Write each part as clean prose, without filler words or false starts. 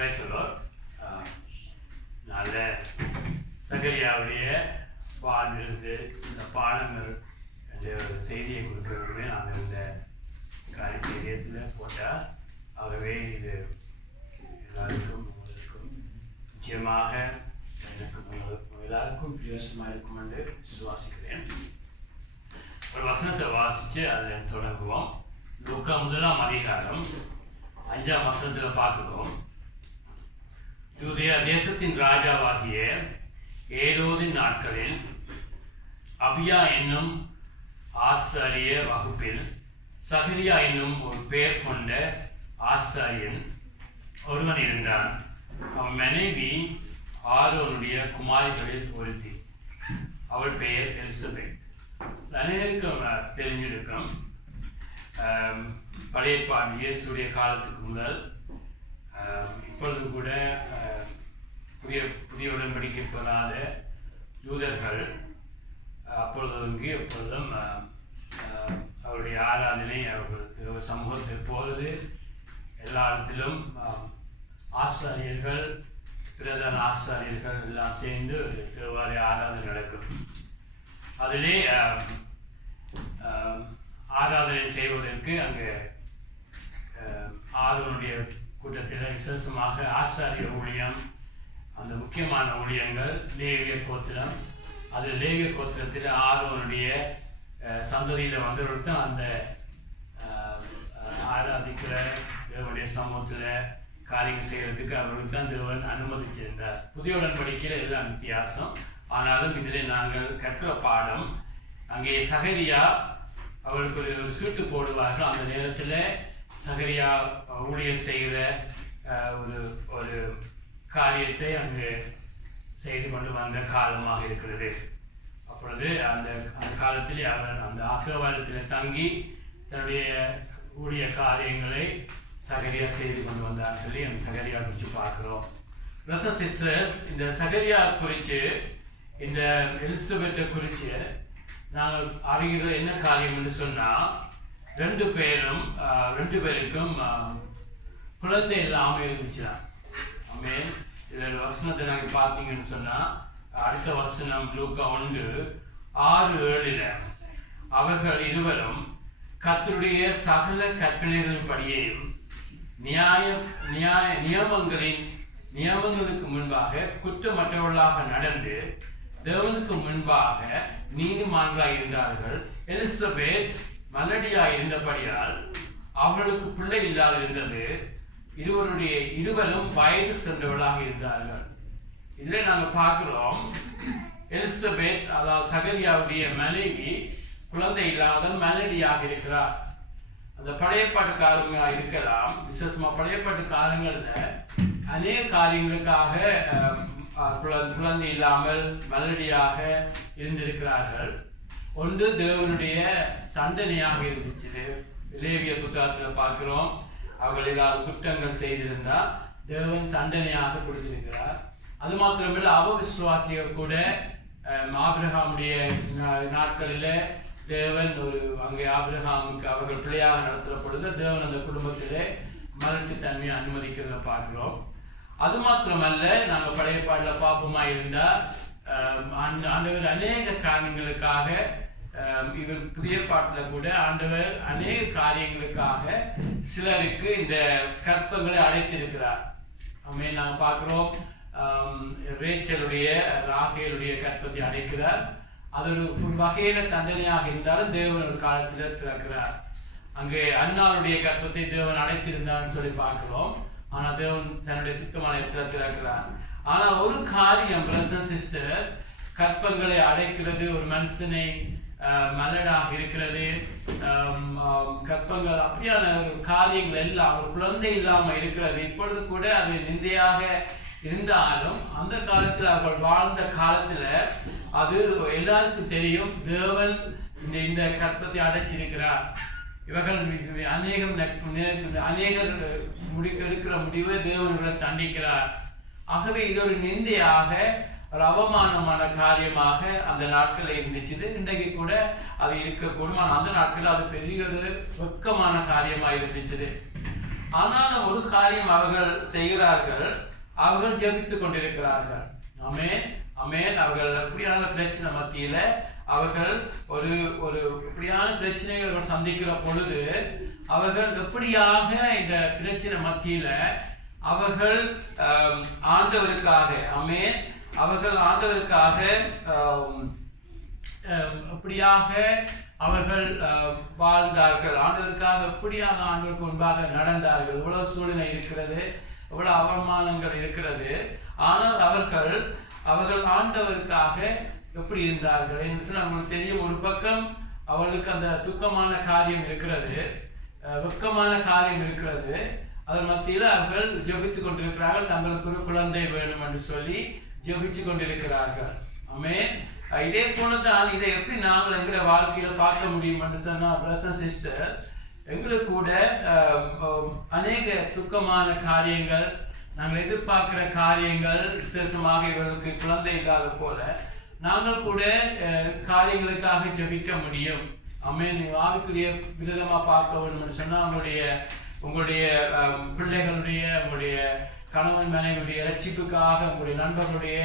பேசுகிறோம். நல்ல சகரியாவுடைய வாழ்விலிருந்து இந்த பாடங்கள் என்ற ஒரு செய்தியை கொடுக்கறதுமே நாங்கள் இந்த காரியத்தில் போட்டால் ஆகவே இது எல்லாருக்கும் உங்களுக்கும் நிச்சயமாக எனக்கு எல்லாருக்கும் பிரயோசனமாக இருக்கும் என்று விசுவாசிக்கிறேன். ஒரு வசனத்தை வாசித்து அதில் தொடங்குவோம். லூக்கா 1ஆம் அதிகாரம் 5ஆம் வசனத்தில் பார்க்கிறோம். யூதேயா தேசத்தின் ராஜாவாகிய ஏரோதின் நாட்களில் அபியா என்னும் ஆசாரிய வகுப்பில் சகரியா என்னும் ஒரு பெயர் கொண்ட ஆசாரியன் ஒருவன் இருந்தான். அவன் மனைவி ஆரோனுடைய குமாரிகளில் ஒருத்தி. அவள் பெயர் எலிசபெத். அனைவருக்கும் தெரிஞ்சிருக்கும். பழைய ஏற்பாடு இயேசுடைய காலத்துக்கு முதல் இப்பொழுது கூட புதிய உடன்படிக்கை பெறாத யூதர்கள் அப்பொழுதும் எப்பொழுதும் அவருடைய ஆராதனை அவர்கள் சமூகத்தில் போகிறது. எல்லா இடத்திலும் ஆசாரியர்கள், பிரதான ஆசாரியர்கள் எல்லாம் சேர்ந்து தேவாலய ஆராதனை நடக்கும். அதிலே ஆராதனை செய்வதற்கு அங்கே ஆரோனுடைய கூட்டத்தில் விசேஷமாக ஆசாரிய ஊழியம், அந்த முக்கியமான ஊழியங்கள் லேவிய கோத்திரம். அது லேவிய கோத்திரத்தில் ஆரோனுடைய சந்ததியில் வந்தவர்கள் தான் அந்த ஆராதிக்கிற தேவனுடைய சமூகத்தில் காரியம் செய்கிறதுக்கு அவர்களுக்கு தான் தேவன் அனுமதிச்சிருந்தார். புதிய உடன்படிக்கையில் எல்லாம் வித்தியாசம். ஆனாலும் இதில் நாங்கள் கற்கிற பாடம், அங்கே சகரியா அவர்களுக்கு ஒரு சீட்டு போடுவார்கள். அந்த நேரத்தில் சகரியா ஊழியம் செய்கிற ஒரு காரியத்தை அங்கு செய்து கொண்டு வந்த காலமாக இருக்கிறது. அப்பொழுது அந்த காலத்தில் அவர் அந்த ஆசீர்வாதத்தில் தங்கி தன்னுடைய ஊழிய காரியங்களை சகரியா செய்து கொண்டு வந்தார் சொல்லி அந்த சகரியா குறித்து பார்க்கிறோம். பிரதர்ஸ் சிஸ்டர்ஸ், இந்த சகரியா குறித்து, இந்த எலிசபெத்தை குறித்து நாங்கள் அறிகிற என்ன காரியம் என்று சொன்னால், ரெண்டு பேருக்கும் குழந்தை இல்லாமல் இருந்துச்சுதான். ஆமென். இதில் வசனத்தை நாங்கள் பார்த்தீங்கன்னு சொன்னால், அடுத்த வசனம் லூக்கா 1:6-7 அவர்கள் இருவரும் கர்த்தருடைய சகல கற்பனைகளின்படியேயும் நியமங்களுக்கு முன்பாக குற்றமற்றவர்களாக நடந்து தேவனுக்கு முன்பாக நீதிமான்களாய் இருந்தார்கள். எலிசபெத் மலடியாய் இருந்தபடியால் அவர்களுக்கு பிள்ளை இல்லாதிருந்தது. இருவரும் வயது சென்றவர்களாக இருந்தார்கள். இதில் நாங்கள் பார்க்கிறோம், எலிசபெத் அதாவது சகரியாவுடைய மனைவி குழந்தை இல்லாத மலடியாக இருக்கிறார். அந்த பழையப்பாட்டு காலங்களாக இருக்கலாம். விசேஷமாக பழையப்பாட்டு காலங்களில் அநேக காரியங்களுக்காக குழந்தை இல்லாமல் மலடியாக இருந்திருக்கிறார்கள். ஒன்று தேவனுடைய தண்டனையாக இருந்துச்சு. லேவிய புத்தகத்தில் பார்க்கிறோம், அவர்கள் ஏதாவது குற்றங்கள் செய்திருந்தால் தேவன் தண்டனையாக கொடுத்திருக்கிறார். அது மாத்திரமில்லை, அவிசுவாசிகள் கூட ஆபிரகாமுடைய நாட்களில் தேவன் அங்கே ஆபிரகாமுக்கு அவர்கள் பிள்ளையாக நடத்துகிற பொழுது தேவன் அந்த குடும்பத்திலே மலட்டு தன்மையை அனுமதிக்கிறத பார்க்கிறோம். அது மாத்திரமல்ல, நாங்கள் பழைய பாட்டில் பாப்பமா இருந்தால் ஆண்டவர் அநேக காரியங்களுக்காக, இவர் புதிய பாட்டில் கூட ஆண்டவர் அநேக காரியங்களுக்காக சிலருக்கு இந்த கற்பங்களை அடைத்திருக்கிறார். ஆமே, நாங்கள் பார்க்குறோம், ரேச்சலுடைய ராகேலுடைய கற்பத்தை அடைக்கிறார். அது ஒரு வகையில தண்டனையாக இருந்தாலும் தேவன் ஒரு காலத்தில் திறக்கிறார். அங்கே அன்னாளுடைய கற்பத்தை தேவன் அடைத்திருந்தான்னு சொல்லி பார்க்கிறோம். ஆனால் தேவன் தன்னுடைய சித்தமான இடத்துல திறக்கிறார். ஆனால் ஒரு காரியம், பிரதர்ஸ் சிஸ்டர்ஸ், கற்பங்களை அடைக்கிறது, ஒரு மனுஷனை மலடாக இருக்கிறது, கற்பங்கள் அப்படியான ஒரு காரியங்கள் எல்லாம், ஒரு குழந்தை இல்லாமல் இருக்கிறது. இப்பொழுது கூட அது நிந்தையாக இருந்தாலும் அந்த காலத்தில் அவர்கள் வாழ்ந்த காலத்தில் அது எல்லாருக்கும் தெரியும், தேவன் இந்த கற்பத்தை அடைச்சிருக்கிறார். இவர்கள் அநேகர் எடுக்கிற முடிவை தேவன்களை தண்டிக்கிறார். ஆகவே இது ஒரு நிந்தையாக, ஒரு அவமானமான காரியமாக அந்த நாட்களில் இருந்துச்சு. இன்றைக்கு கூட அது இருக்கக்கூடும். ஆனால் அந்த நாட்களில் அது பெரிய ஒரு வெட்கமான காரியமாக இருந்துச்சு. ஆனாலும் ஒரு காரியம் அவர்கள் செய்கிறார்கள், அவர்கள் ஜெபித்துக் கொண்டிருக்கிறார்கள். ஆமென் ஆமென். அவர்கள் எப்படியான பிரச்சனை மத்தியில அவர்கள் ஒரு ஒரு இப்படியான பிரச்சனைகள் சந்திக்கிற பொழுது அவர்கள் எப்படியாக இந்த பிரச்சனை மத்தியில அவர்கள் ஆண்டவருக்காக, ஆமென், அவர்கள் ஆண்டவருக்காக எப்படியாக அவர்கள் வாழ்ந்தார்கள், ஆண்டவருக்காக எப்படியாக ஆண்டவருக்கு முன்பாக நடந்தார்கள். இவ்வளவு சூழ்நிலை இருக்கிறது, இவ்வளவு அவமானங்கள் இருக்கிறது, ஆனால் அவர்கள் ஆண்டவருக்காக எப்படி இருந்தார்கள் என்று நம்மளுக்கு தெரியும். ஒரு பக்கம் அவர்களுக்கு அந்த துக்கமான காரியம் இருக்கிறது, வெக்கமான காரியம் இருக்கிறது. அதன் மத்தியில் அவர்கள் ஜெபித்துக் கொண்டிருக்கிறார்கள், தங்களுக்கு ஒரு குழந்தை வேணும் என்று சொல்லி ஜெபித்துக் கொண்டிருக்கிறார்கள். ஆமென். இதே போலதான் இதை எப்படி நாங்கள் எங்களை வாழ்க்கையில பார்க்க முடியும் என்று சொன்னா, பிரதர்ஸ் அண்ட் சிஸ்டர்ஸ், எங்களுக்கு கூட அநேக துக்கமான காரியங்கள், நாங்கள் எதிர்பார்க்கிற காரியங்கள், விசேஷமாக இவர்களுக்கு குழந்தை இல்லாத போல நாங்கள் கூட காரியங்களுக்காக ஜெபிக்க முடியும். ஆமென். ஆவிக்குரிய விதமா பார்க்க வேண்டும் என்று சொன்னா, உங்களுடைய பிள்ளைகளுடைய, உங்களுடைய கணவன் மனைவியுடைய ரட்சிப்புக்காக, உங்களுடைய நண்பர்களுடைய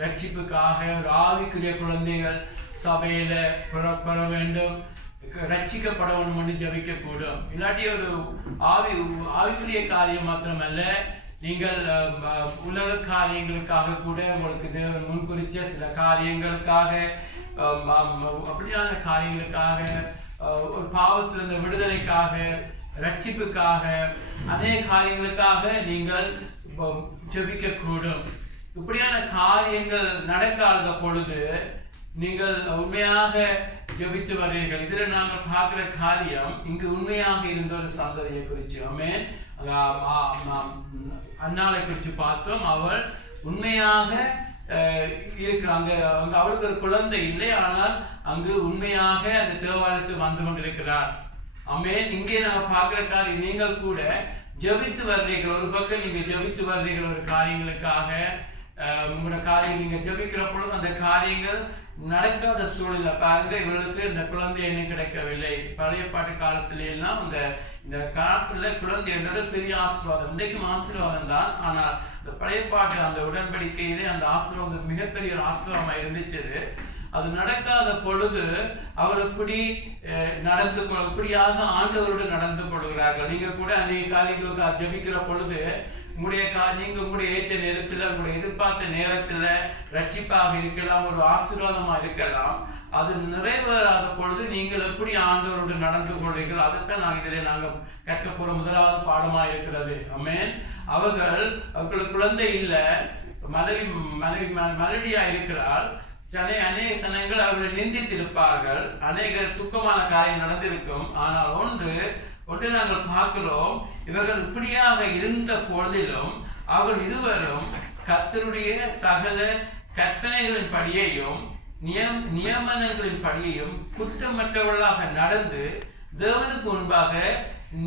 ரட்சிப்புக்காக, ஒரு ஆவிக்குரிய குழந்தைகள் சபையில பெற வேண்டும், ரட்சிக்கப்பட வேண்டும் என்று ஜெபிக்க கூடும். இல்லாட்டி ஒரு ஆவிக்குரிய காரியம் மாத்திரமல்ல, நீங்கள் உலக காரியங்களுக்காக கூட உங்களுக்கு தேவன் முன்குறிச்ச சில காரியங்களுக்காக, அப்படியான காரியங்களுக்காக, ஒரு பாவத்திலிருந்து விடுதலைக்காக, ரட்சிப்புக்காக, அநேக காரியங்களுக்காக நீங்கள் ஜெபிக்க கூடும். இப்படியான காரியங்கள் நடக்காத பொழுது நீங்கள் உண்மையாக ஜெபித்து வருவீர்கள். இதில் நாங்கள் பார்க்கிற காரியம் இங்கு உண்மையாக இருந்த ஒரு சந்ததியை குறித்து, ஆமென், அன்னாளை குறித்து பார்த்தோம். அவள் உண்மையாக இருக்கிறாங்க, அவளுக்கு ஒரு குழந்தை இல்லை, ஆனால் அங்கு உண்மையாக அந்த தேவாலயத்துக்கு வந்து கொண்டிருக்கிறார். ஆமென். இங்கே நாங்கள் பார்க்கிற காரியம், நீங்கள் கூட ஜெபித்து வர்றீர்கள். ஒரு பக்கம் நீங்க ஜெபித்து வர்றீர்கள் ஒரு காரியங்களுக்காக, உங்களோட காரியம் நீங்க ஜெபிக்கிற பொழுது அந்த காரியங்கள் நடக்காத சூழ்நிலை. பாருங்க, இவர்களுக்கு இந்த குழந்தை என்ன கிடைக்கவில்லை. பழைய பாட்டு காலத்தில எல்லாம் இந்த காலத்துல குழந்தை என்றது பெரிய ஆசீர்வாதம், இன்றைக்கும் ஆசீர்வாதம் தான். ஆனால் இந்த பழைய பாட்டு அந்த உடன்படிக்கையிலே அந்த ஆசீர்வாதம் மிகப்பெரிய ஒரு ஆசீர்வாதமா இருந்துச்சு. அது நடக்காத பொழுது அவள் இப்படியாக ஆண்டவரோடு நடந்து கொள்கிறார்கள். நீங்க கூட அநேக காரியங்களுக்கு ஜெபிக்கிற பொழுது நீங்க உங்களுடைய ஏற்ற நேரத்துல, உங்களுடைய எதிர்பார்த்த நேரத்துல ரட்சிப்பாக இருக்கலாம், ஒரு ஆசீர்வாதமா இருக்கலாம். அது நிறைவேறாத பொழுது நீங்கள் எப்படி ஆண்டவரோடு நடந்து கொள்வீர்கள், அதைத்தான் நாங்கள் கற்க போற முதலாவது பாடமா இருக்கிறது. ஆமென். அவர்களுக்கு குழந்தை இல்லை, மலடியா இருக்கிறாள். அநேக சனங்கள் அவர்களை நிந்தித்திருப்பார்கள், அநேக துக்கமான காரியம் நடந்திருக்கும். ஆனால் ஒன்று நாங்கள் பார்க்கிறோம், இவர்கள் இப்படியாக இருந்த பொழுதிலும் அவர்கள் இருவரும் கர்த்தருடைய சகல கற்பனைகளின் படியையும் நியமனங்களின் படியையும் குற்றமற்றவர்களாக நடந்து தேவனுக்கு முன்பாக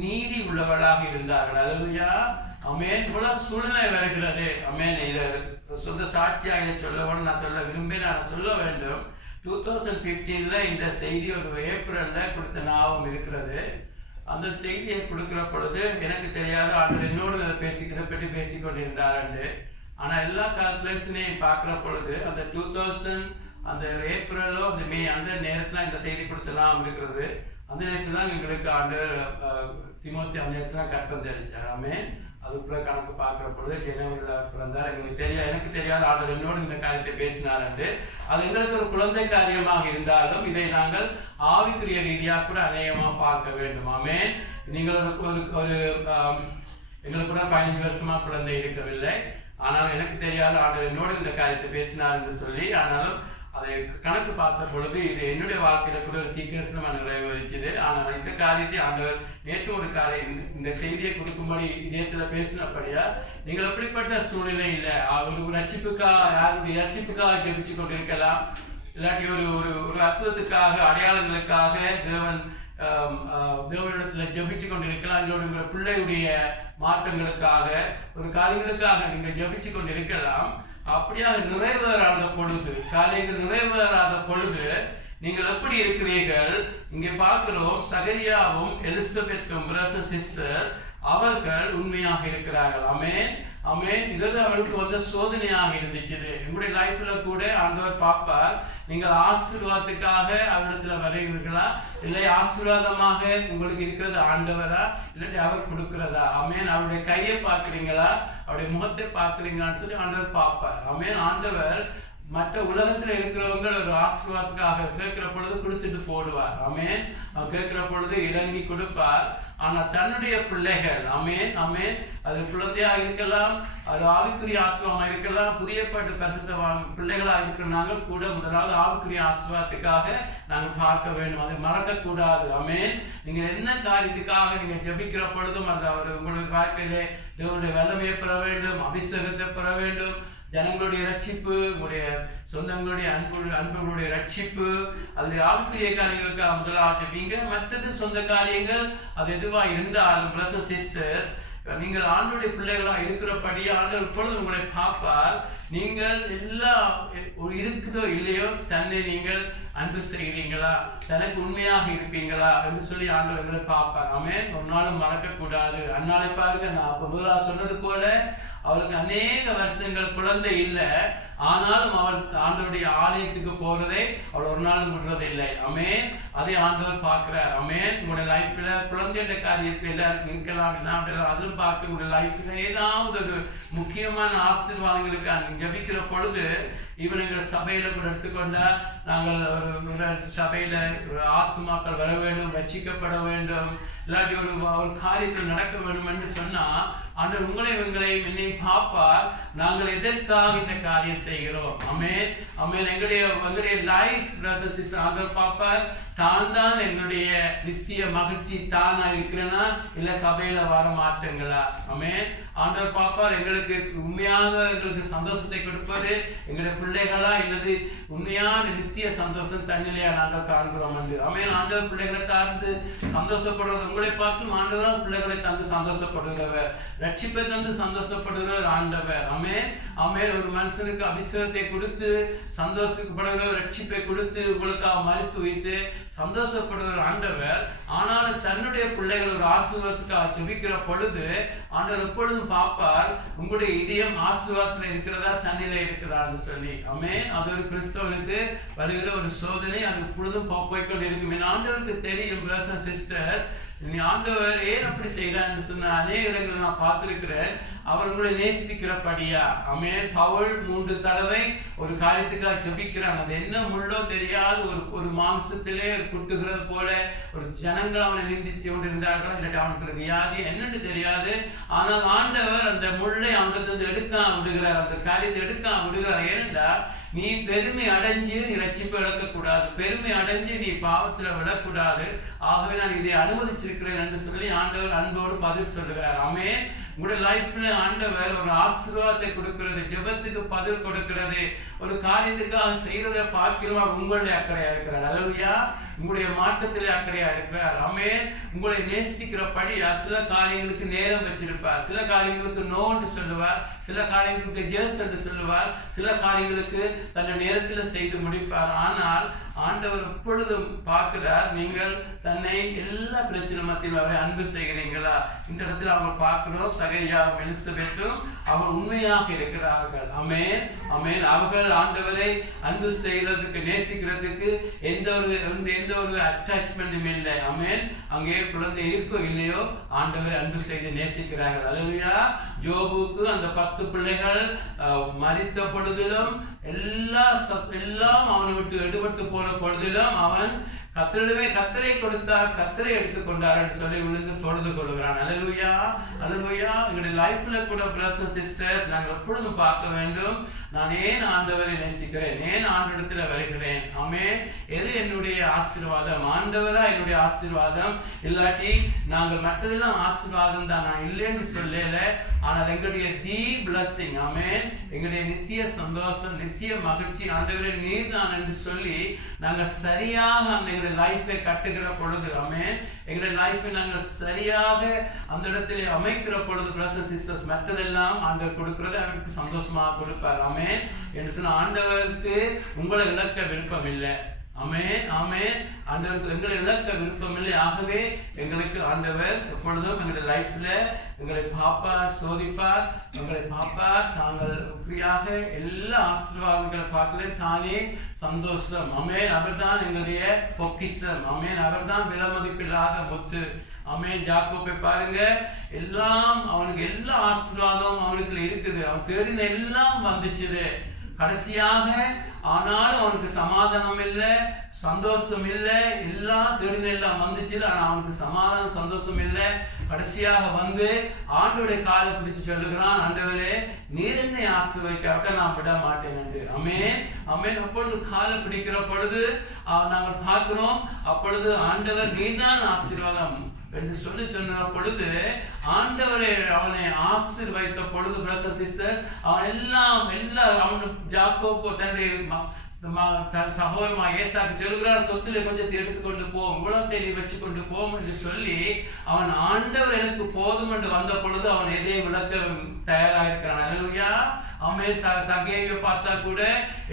நீதி உள்ளவர்களாக இருந்தார்கள். அல்லேலூயா. ஆமென். இவ்வளவு சூழ்நிலை வருகிறது. ஆமென். இதை சொந்த சாட்சியாக இதை நான் சொல்ல விரும்பி நான் சொல்ல வேண்டும். 2015 இந்த செய்தி ஒரு ஏப்ரல்ல கொடுத்த ஞாபகம் இருக்கிறது. அந்த செய்தியை கொடுக்கிற பொழுது எனக்கு தெரியாது ஆண்டு என்னோடு இதை பற்றி பேசிக்கொண்டிருந்தார் என்று. ஆனா எல்லா கால்குலேஷனையும் பார்க்கிற பொழுது அந்த 2000 அந்த ஏப்ரலோ அந்த மே அந்த நேரத்துல இந்த செய்தி கொடுத்த ஞாபகம் இருக்கிறது. அந்த நேரத்துல தான் எங்களுக்கு ஆண்டு திமோத்தி அந்த நேரத்துல கற்பம் தெரிவிச்சார். ஆமென். அதுக்குள்ள கணக்கு பார்க்கிற பொழுது ஜனவரியில் பிறந்தார். எனக்கு தெரியாத ஆண்டு என்னோடு இந்த காரியத்தை பேசினார் என்று. அது எங்களுக்கு ஒரு குழந்தை காரியமாக இருந்தாலும் இதை நாங்கள் ஆவிக்குரிய ரீதியாக கூட அநேகமாக பார்க்க வேண்டும். ஆமென். நீங்கள் ஒரு எங்களுக்கு கூட 15 வருஷமா குழந்தை இருக்கவில்லை, ஆனால் எனக்கு தெரியாத ஆண்டு என்னோடு இந்த காரியத்தை பேசினார் என்று சொல்லி, ஆனாலும் அதை கணக்கு பார்த்த பொழுது இது என்னுடைய வாழ்க்கையில கூட ஒரு தீர்க்கதரிசனமா நிறைவேறிச்சது. ஆனால் இந்த காரியத்தை ஆண்டவர் நேற்று ஒரு காரியம் இந்த செய்தியை கொடுக்கும்படி இதயத்துல பேசினபடியா நீங்கள் எப்படிப்பட்ட சூழ்நிலை இல்லை, ஒரு ரட்சிப்புக்காக யாருடைய ரட்சிப்புக்காக ஜெபிச்சு கொண்டிருக்கலாம், இல்லாட்டி ஒரு அற்புதத்துக்காக அடையாளங்களுக்காக தேவனிடத்துல ஜெபிச்சு கொண்டிருக்கலாம், இல்ல பிள்ளையுடைய மாற்றங்களுக்காக ஒரு காரியங்களுக்காக நீங்க ஜெபிச்சு கொண்டிருக்கலாம். அப்படியாக நிறைவேறாத பொழுது, காரியங்கள் நிறைவேறாத பொழுது நீங்கள் எப்படி இருக்கிறீர்கள்? இங்கே பார்க்கிறோம், சகரியாவும் எலிசபெத்தும் பிரதர்ஸ் அண்ட் சிஸ்டர்ஸ் அவர்கள் உண்மையாக இருக்கிறார்கள். ஆமென், ஆமென். இதுதான் அவளுக்கு வந்து சோதனையாக இருந்துச்சு. உங்களுடைய லைஃப்ல கூட ஆண்டவர் பார்ப்பார், நீங்கள் ஆசீர்வாதத்துக்காக அவரிடத்துல வருகிறீர்களா, இல்லை ஆசீர்வாதமாக உங்களுக்கு இருக்கிறது ஆண்டவரா, இல்லாட்டி அவர் கொடுக்கிறதா? ஆமென். அவருடைய கையை பார்க்குறீங்களா, அவருடைய முகத்தை பார்க்குறீங்களான்னு சொல்லி ஆண்டவர் பார்ப்பார். ஆமென். ஆண்டவர் மற்ற உலகத்துல இருக்கிறவங்க ஒரு ஆசீர்வாதத்துக்காக கேட்கிற பொழுது கொடுத்துட்டு போடுவார். ஆமென். கேட்கிற பொழுது இறங்கி கொடுப்பார். ஆனா தன்னுடைய பிள்ளைகள், ஆமென், ஆமென், அது குழந்தையா இருக்கலாம், அது ஆவிக்குரிய ஆசீர்வாதமா இருக்கலாம், புதிய பாட்டு பரிசுத்த பிள்ளைகளா இருக்கிற நாங்கள் கூட முதலாவது ஆவிக்குரிய ஆசீர்வாதத்துக்காக நாங்கள் பார்க்க வேண்டும். அதை மறக்க கூடாது. ஆமென். நீங்க என்ன காரியத்துக்காக நீங்க ஜெபிக்கிற பொழுதும் அந்த அவர் உங்களுடைய வாழ்க்கையிலே தேவனுடைய வல்லமையை பெற வேண்டும், அபிஷேகத்தை பெற வேண்டும், ஜனங்களுடைய ரட்சிப்பு, உங்களுடைய சொந்தங்களுடைய அன்புகளுடைய ரட்சிப்பு, அதில் ஆவிக்குரிய காரியங்களுக்கு முதலாக ஜெபிங்க. மற்றது சொந்த காரியங்கள் அது எதுவாக இருந்தாலும் பிரதர்ஸ் சிஸ்டர்ஸ், நீங்கள் ஆண்டவருடைய பிள்ளைகளாக இருக்கிறபடியே ஆண்டவர் இப்பொழுது உங்களை பார்ப்பார். நீங்கள் எல்லாம் இருக்குதோ இல்லையோ தன்னை நீங்கள் அன்பு செய்கிறீங்களா, தனக்கு உண்மையாக இருப்பீங்களா என்று சொல்லி ஆண்டவர்களை பார்ப்பார். ஆமென். ஒரு நாளும் மறக்கக்கூடாது. அந்நாளை பாருங்க, நான் முதலாக சொன்னது போல அவளுக்கு அநேக வருஷங்கள் குழந்தை இல்லை, ஆனாலும் அவள் ஆண்டவருடைய ஆலயத்துக்கு போறதை அவள் ஒரு நாளும் விடுறது இல்லை. ஆமென். அதை ஆண்டவர் பார்க்கிறார். ஆமென். உங்களுடைய லைஃப்ல குழந்தையோட காரியத்தில் எல்லாருக்கும் இருக்கலாம், அதுவும் பார்க்க உங்களுடைய லைஃப்ல ஏதாவது ஒரு முக்கியமான ஆசீர்வாதங்களுக்கு ஜபிக்கிற பொழுது, ஈவன் எங்கள் சபையில கூட எடுத்துக்கொண்டா, நாங்கள் ஒரு சபையில ஒரு ஆத்மாக்கள் வர வேண்டும், ரட்சிக்கப்பட வேண்டும், இல்லாட்டி ஒரு காரியத்தில் நடக்க வேண்டும் என்று சொன்னா ஆண்டவர் உங்களை பார்ப்பார். நாங்கள் எதற்காக இந்த காரியம் செய்கிறோம். ஆமென், ஆமென். எங்களுடைய லைஃப் ஆண்டவர் பார்ப்பார். தான் எங்களுடைய நித்திய மகிழ்ச்சி தானா இருக்கிறேன்னா இல்ல சபையில வர மாட்டேங்களா? ஆமென். ஆண்டவர் பார்ப்பார். எங்களுக்கு உண்மையாக எங்களுக்கு சந்தோஷத்தை கொடுப்பது எங்களுடைய பிள்ளைகளா, இல்லது உண்மையான நித்திய சந்தோஷம் தண்ணிலையா நாங்கள் காண்கிறோம் என்று. ஆமென். ஆண்டவர் பிள்ளைகளை தாழ்ந்து சந்தோஷப்படுறது உங்களை பார்க்கும் ஆண்டவராக பிள்ளைகளை தந்து சந்தோஷப்படுகிறவர், ரட்சிப்பை தந்து சந்தோஷப்படுகிறவர் ஆண்டவர். ஆமென், ஆமென். ஒரு மனுஷனுக்கு அபிஷேகத்தை கொடுத்து சந்தோஷப்படுகிற ரட்சிப்பை கொடுத்து உங்களுக்காக மறுத்து வைத்து சந்தோஷப்படுகிற ஆண்டவர். ஆனாலும் தன்னுடைய பிள்ளைகள் ஒரு ஆசீர்வாதத்துக்காக ஜெபிக்கிற பொழுது ஆண்டவர் எப்பொழுதும் பார்ப்பார், உங்களுடைய இதயம் ஆசீர்வாதத்துல இருக்கிறதா தண்ணில இருக்கிறான்னு சொல்லி. ஆமென். அது ஒரு கிறிஸ்தவனுக்கு வருகிற ஒரு சோதனை, அது எப்பொழுதும் போய்கொண்டு இருக்கும். என் ஆண்டவருக்கு தெரியும் பிரதர் சிஸ்டர், நீ ஆண்டவர் ஏன் அப்படி செய்யறான்னு சொன்ன அநேக இடங்களை நான் பார்த்திருக்கிறேன். அவர்களை நேசிக்கிறபடியா. ஆமென். பவுல் 3 தடவை ஒரு காரியத்துக்காக ஜெபிக்கிறான். அது என்ன முள்ளோ தெரியாது, ஒரு மாம்சத்திலே குட்டுகிறது போல ஒரு ஜனங்கள் அவனை நிந்திச்சு கொண்டிருந்தார்கள், இல்லாட்டி அவனுக்கு வியாதி என்னன்னு தெரியாது. ஆனால் ஆண்டவர் அந்த முள்ளை அவனுக்கு எடுக்காம விடுகிறார், அந்த காரியத்தை எடுக்காம விடுகிறார். ஏனென்றா நீ பெருமை அடைஞ்சு நீ ரட்சிப்பு இழக்கக்கூடாது, பெருமை அடைஞ்சு நீ பாவத்துல விடக்கூடாது. ஆகவே நான் இதை அனுமதிச்சிருக்கிறேன் என்று சொல்லி ஆண்டவர் அன்போடு பதில் சொல்லுகிறார். ஆமென். உங்களுடைய லைஃப்ல ஆண்டவர் ஒரு ஆசீர்வாதத்தை கொடுக்கிறது, ஜெபத்துக்கு பதில் கொடுக்கிறது, ஒரு காரியத்துக்காக செய்யறதை பார்க்கிறோம். உங்களுடைய அக்கறையா இருக்கிறார். அல்லேலூயா. உங்களுடைய மாற்றத்திலே அக்கறையா இருக்கிறார். ஆமென். உங்களை நேசிக்கிறபடியா சில காரியங்களுக்கு நேரம் வச்சிருப்பார், சில காரியங்களுக்கு நோன்னு சொல்லுவார், சில காரியங்களுக்கு ஜெஸ் என்று சொல்லுவார், சில காரியங்களுக்கு தன்னை நேரத்தில் செய்து முடிப்பார். ஆனால் ஆண்டவர் எப்பொழுதும் பார்க்கிறார், நீங்கள் தன்னை எல்லா பிரச்சனை மத்தியில் அவரை அன்பு செய்கிறீங்களா. இந்த இடத்துல அவங்க பார்க்கிறோம், சகரியாவும் எலிசபெத்தும் அவர் உண்மையாக இருக்கிறார்கள். ஆமென், ஆமென். அவர்கள் ஆண்டவரை அன்பு செய்யறதுக்கு நேசிக்கிறதுக்கு எந்த ஒரு அட்டாச்மெண்ட்டும் இல்லை. ஆமென். அங்கே குழந்தை இருக்கோ இல்லையோ ஆண்டவரை அன்பு செய்து நேசிக்கிறார்கள். அல்லேலூயா. ஜோபுக்கு அந்த 10 பிள்ளைகள் மரித்த பொழுதிலும் எல்லாம் அவனை விட்டு எடுபட்டு போன பொழுதிலும் அவன் கத்தரை கொடுத்தார், கத்தரை எடுத்துக்கொண்டார் என்று சொல்லி விழுந்து தொழுது கொள்கிறான். அல்லேலூயா, அல்லேலூயா. எங்களுடைய லைஃப்ல கூட பிரதர்ஸ் சிஸ்டர்ஸ் நாங்கள் எப்பொழுதும் பார்க்க வேண்டும், நான் ஏன் ஆண்டவரை நேசிக்கிறேன், ஏன் ஆண்டவரிடத்துல வருகிறேன். ஆமென். எது என்னுடைய ஆசீர்வாதம்? ஆண்டவரா என்னுடைய ஆசீர்வாதம், இல்லாட்டி நாங்கள் மற்றதெல்லாம் ஆசீர்வாதம் தான், நான் இல்லைன்னு சொல்லல. ஆனால் எங்களுடைய தி பிளஸிங், ஆமென், எங்களுடைய நித்திய சந்தோஷம், நித்திய மகிழ்ச்சி ஆண்டவரே நீர் தான் என்று சொல்லி நாங்கள் சரியாக எங்களுடைய லைஃபை கட்டுகிற பொழுது, ஆமென், எங்களுடைய லைஃபை நாங்கள் சரியாக அந்த இடத்திலே அமைக்கிற பொழுது பிரதர்ஸ் சிஸ்டர்ஸ் மற்றதெல்லாம் ஆண்டவர் கொடுக்கிறது அவருக்கு சந்தோஷமாக கொடுப்பார். ஆமென். என்று சொன்ன ஆண்டவருக்கு உங்களை இழக்க விருப்பம் இல்லை. ஆமென் ஆமென். ஆண்டவருக்கு எங்களை இழக்க விருப்பமில்லை. ஆகவே எங்களுக்கு ஆண்டவர் எப்பொழுதும் எங்களுடைய லைஃப்ல எங்களை பார்ப்பார், சோதிப்பார், எங்களை பார்ப்பார். தாங்கள் இப்படியாக எல்லா ஆசீர்வாதங்களை பார்க்கல தானே சந்தோஷம். ஆமென். அவர்தான் எங்களுடைய பொக்கிஷம். ஆமென். அவர்தான் விலைமதிப்பில்லாத முத்து. ஆமென். யாக்கோபை பாருங்க, எல்லாம் அவனுக்கு எல்லா ஆசீர்வாதம் அவனுக்கு இருக்குது. அவன் தேடின எல்லாம் வந்துச்சுது. கடைசியாக ஆனாலும் அவனுக்கு சமாதானம் இல்லை, சந்தோஷம் இல்லை. எல்லாம் தேடின எல்லாம் வந்துச்சு, ஆனா அவனுக்கு சமாதானம் சந்தோஷம் இல்லை. கடைசியாக வந்து ஆண்டவருடைய காலை பிடிச்சு சொல்லுகிறான், ஆண்டவரே நீர் என்னை ஆசீர்வதிக்காவிட்ட நான் விட மாட்டேன் என்று. ஆமென் ஆமென். அப்பொழுது காலை பிடிக்கிற பொழுது நாங்கள் பார்க்கிறோம், அப்பொழுது ஆண்டவர் நீதான் ஆசீர்வாதம் என்று சொன்ன பொழுது ஆண்டவரை அவனை ஆசீர்வதித்த பொழுது பிரதர் சிஸ்டர் அவன் அவனு யாக்கோபு தன் சகோதரமா ஏசாக்கு சொல்கிறார், சொத்துல கொஞ்சத்தை எடுத்துக்கொண்டு போம், இவ்வளத்தை நீ வச்சு கொண்டு போம் என்று சொல்லி அவன் ஆண்டவர் எனக்கு போதும் என்று வந்த பொழுது அவன் எதையும் விளக்க தயாராயிருக்கிறான். அல்லேலூயா. அவன் சகேயை பார்த்தா கூட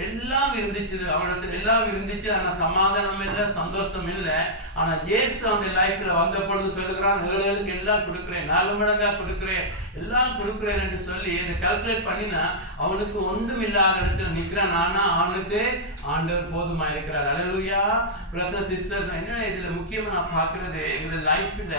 எல்லாம் இருந்துச்சு, அவனிடத்தில் எல்லாம் இருந்துச்சு. ஆனா சமாதானம் இல்லை, சந்தோஷம் இல்லை. ஆனா இயேசு அவனுடைய லைஃப்ல வந்த பொழுது சொல்லுகிறான், 7 எல்லாம் கொடுக்கிறேன், 4 மடங்கா கொடுக்கிறேன், எல்லாம் கொடுக்கிறேன் என்று சொல்லி கால்குலேட் பண்ணினா அவனுக்கு ஒன்றும் இல்லாத இடத்துல நிற்கிறான். ஆனா அவனுக்கு ஆண்டவர் போதுமா இருக்கிறார். அல்லேலூயா. பிரதர் சிஸ்டர், என்ன இதுல முக்கியமா நான் பார்க்கிறது, எங்களுடைய லைஃப்ல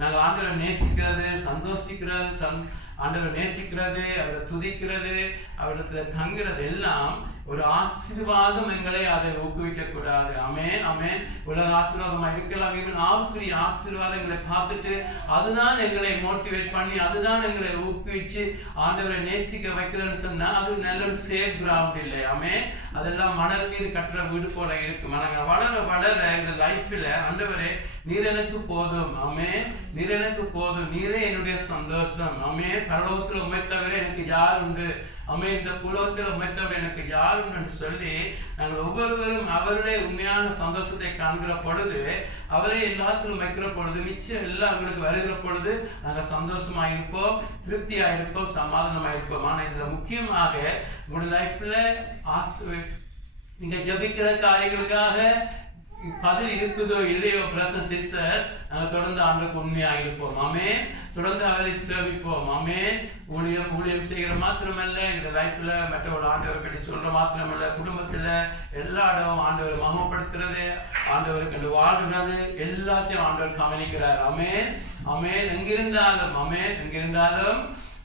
நாங்கள் ஆண்டவரை நேசிக்கிறது, சந்தோஷிக்கிறது, ஆண்டவரை நேசிக்கிறது, அவரை துதிக்கிறது, அவரிடத்துல தங்குறது எல்லாம் ஒரு ஆசீர்வாதம். எங்களை அதை ஊக்குவிக்க கூடாது. ஆமென் ஆமென். உலக ஆசீர்வாதமா இருக்கலாம், இவன் ஆவுக்குரிய ஆசீர்வாதங்களை பார்த்துட்டு அதுதான் எங்களை மோட்டிவேட் பண்ணி, அதுதான் எங்களை ஊக்குவிச்சு ஆண்டவரை நேசிக்க வைக்கிறதுன்னு சொன்னா அது நல்ல ஒரு சேஃப் கிரவுண்ட் இல்லை. ஆமென். அதெல்லாம் மணல் மீது கட்டுற வீடு போல இருக்கு. நாங்கள் வளர வளர எங்க லைஃப்ல ஆண்டவரே நீர் எனக்கு போதும். ஆமென். நீர் எனக்கு போதும், நீரே என்னுடைய சந்தோஷம். ஆமென். பரலோகத்தில் உம்மை தவிர எனக்கு யார் உண்டு? ஆமென். இந்த புலோகத்தில் உம்மை தவிர எனக்கு யார் உண்டு சொல்லி நாங்கள் ஒவ்வொருவரும் அவருடைய உண்மையான சந்தோஷத்தை காண்கிற பொழுது, அவரை எல்லாத்திலும் வைக்கிற பொழுது, மிச்சம் எல்லாம் அவங்களுக்கு வருகிற பொழுது நாங்கள் சந்தோஷமா இருப்போம், திருப்தியா இருப்போம், சமாதானமா இருப்போம். ஆனா இதுல முக்கியமாக உங்களுடைய லைஃப்ல நீங்க ஜபிக்கிற காரியங்களுக்காக பதில் இருக்குதோ இல்லையோ பிரதர் சிஸ்டர், நாங்கள் தொடர்ந்து ஆண்டுக்கு உண்மையாக இருப்போம். ஆமென். தொடர்ந்து அவரை சேவிப்போம். ஆமென். ஊழியம் செய்கிற மாத்திரமல்ல, இந்த லைஃப்ல மற்றவர்கள் ஆண்டவரை பற்றி சொல்ற மாத்திரமல்ல, குடும்பத்துல எல்லா இடமும் ஆண்டவரை மகமப்படுத்துறது, ஆண்டவருக்கு வாழ்றது எல்லாத்தையும் ஆண்டவர் கவனிக்கிறார். ஆமென் ஆமென். எங்கிருந்தாலும் ஆமென், எங்கிருந்தாலும்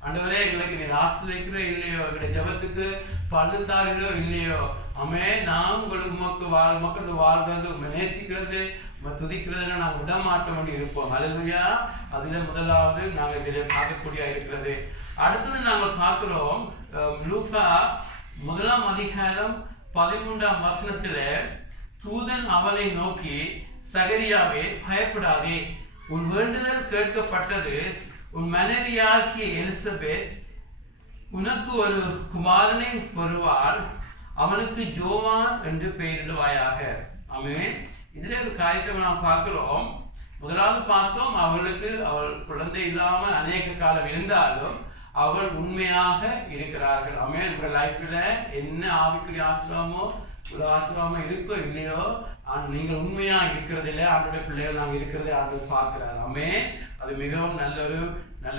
ஆண்டவரே எங்களுக்கு நீர் ஆசீர்வதிக்கிறோ இல்லையோ, எங்களுடைய ஜெபத்துக்கு பலு தாருகிறோ இல்லையோ, ஆமென், நான் உங்களுக்கு மக்கள் வாழ்றது, நேசிக்கிறது, துதிக்கிறதுல நாங்கள் விட மாட்டோம் இருப்போம். அல்லேலூயா. அதுல முதலாவது நாங்கள் இதில் பார்க்கக்கூடிய இருக்கிறது. அடுத்தது நாங்கள் பார்க்கிறோம் லூக்கா 1 அதிகாரம் 13ஆம் வசனத்துல தூதன் அவனை நோக்கி, சகரியாவே பயப்படாதே, உன் வேண்டுதல் கேட்கப்பட்டது, உன் மனைவியாகிய எலிசபெத் உனக்கு ஒரு குமாரனை பெறுவாள், அவனுக்கு ஜோவான் என்று பெயரிடுவாயாக. ஆமென். இதுல ஒரு காரியத்தை நாம் பார்க்கிறோம். முதலாவது பார்த்தோம், அவள் குழந்தை இல்லாம அநேக காலம் இருந்தாலும் அவள் உண்மையாக இருக்கிறார்கள். ஆமென். உங்க லைஃப்ல என்ன ஆவிக்குரிய ஆசீர்வாதமோ உலக ஆசீர்வாதமோ இருக்கோ இல்லையோ, நீங்கள் உண்மையா இருக்கிறது இல்லை, ஆண்டோட பிள்ளைகள் நாங்கள் இருக்கிறதே ஆண்டவர் பார்க்கிறார். ஆமென். அது மிகவும் நல்ல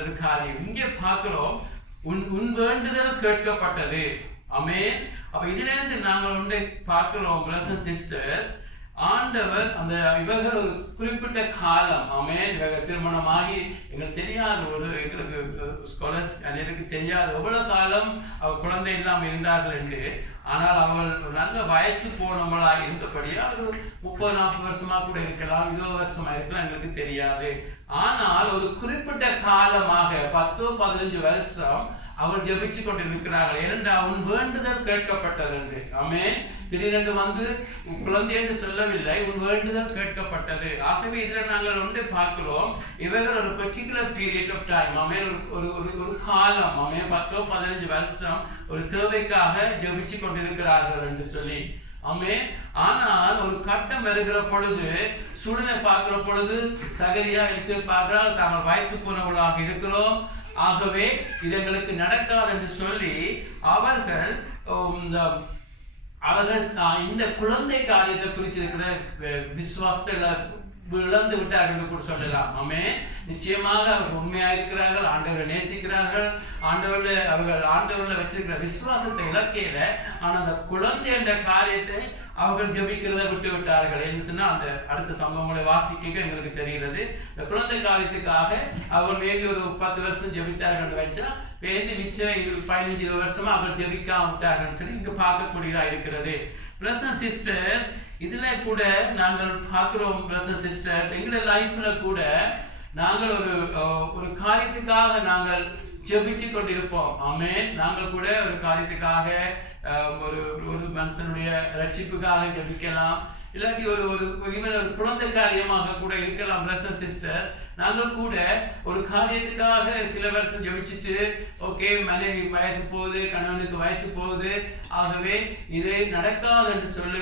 ஒரு காரியம். இங்கே பார்க்கிறோம், உன் வேண்டுதல் கேட்கப்பட்டது. ஆமென். அப்ப இதுல இருந்து நாங்கள் ஒன்றை பார்க்கிறோம் பிரதர் சிஸ்டர், ஆண்டவர் அந்த இவர்கள் ஒரு குறிப்பிட்ட காலம், ஆமென், இவங்க திருமணமாகி எங்களுக்கு தெரியாது, எங்களுக்கு ஸ்காலர்ஸ் எனக்கு தெரியாது எவ்வளவு காலம் அவர் குழந்தை இல்லாமல் இருந்தார்கள் என்று. ஆனால் அவள் நல்ல வயசு போனவளாக இருந்தபடியா ஒரு 30-40 வருஷமா கூட இருக்கலாம், 20 வருஷமா இருக்கலாம், எங்களுக்கு தெரியாது. ஆனால் ஒரு குறிப்பிட்ட காலமாக 10-15 வருஷம் அவள் ஜெபிச்சு கொண்டு இருக்கிறார்கள். ஏனென்றால் அவன் வேண்டுதல் கேட்கப்பட்டது என்று. ஆமென். திடீரென்று வந்து குழந்தை என்று சொல்லவில்லை, உன் வேண்டுதல் கேட்கப்பட்டது. ஆகவே இதில் நாங்கள் ஒன்றை பார்க்கிறோம், இவர்கள் ஒரு பர்டிகுலர் பீரியட் ஆஃப் டைம், ஆமென், ஒரு காலம், ஆமென், 10-15 வருஷம் ஒரு தேவைக்காக ஜெபிச்சு கொண்டிருக்கிறார்கள் என்று சொல்லி. ஆமென். ஆனால் ஒரு கட்டம் வருகிற பொழுது, சூழ்நிலை பார்க்கிற பொழுது, சகரியா எலிசபெத் பார்க்கிறார், தாங்கள் வயசு போனவர்களாக இருக்கிறோம், ஆகவே இது எங்களுக்கு நடக்காது என்று சொல்லி அவர்கள் அவர்கள் இந்த குழந்தை காரியத்தை குறிச்சிருக்கிற விசுவாசத்தை இழந்து விட்டார்கள் என்று கூட சொல்லலாம். ஆமென். நிச்சயமாக அவர்கள் உண்மையாக இருக்கிறார்கள், ஆண்டவரை நேசிக்கிறார்கள், ஆண்டவர்ல வச்சிருக்கிற விசுவாசத்தை இழக்கையில. ஆனா அந்த குழந்தை என்ற காரியத்தை அவர்கள் ஜெபிக்கிறத விட்டு விட்டார்கள். என்ன சொன்னா அந்த அடுத்த சம்பவங்களை வாசிக்க எங்களுக்கு தெரிகிறது. இந்த குழந்தை காரியத்துக்காக அவர்கள் மேபி ஒரு 10 வருஷம் ஜெபித்தார்கள் வச்சா மிச்சம் 15-20 வருஷமா அவர்கள் ஜெபிக்காம விட்டார்கள் சொல்லி இங்க பார்க்கக்கூடியதா இருக்கிறது. பிரதர்ஸ் அண்ட் சிஸ்டர்ஸ், இதுல கூட நாங்கள் பார்க்கிறோம் பிரதர்ஸ் அண்ட் சிஸ்டர்ஸ், எங்களுடைய லைஃப்ல கூட நாங்கள் ஒரு காரியத்துக்காக நாங்கள் ஜெபிச்சு கொண்டிருப்போம். ஆமென். நாங்கள் கூட ஒரு காரியத்துக்காக ஒரு மனுஷனுடைய ரட்சிப்புக்காக ஜெபிக்கலாம், இல்லாட்டி ஒரு குழந்தை காரியமாக கூட இருக்கலாம். பிரதர்ஸ் அண்ட் சிஸ்டர், நாங்கள் கூட ஒரு காரியத்துக்காக சில வருஷம் ஜெபிச்சுட்டு ஓகே மனைவி வயசு போகுது, கணவனுக்கு வயசு போகுது, ஆகவே இது நடக்காது என்று சொல்லி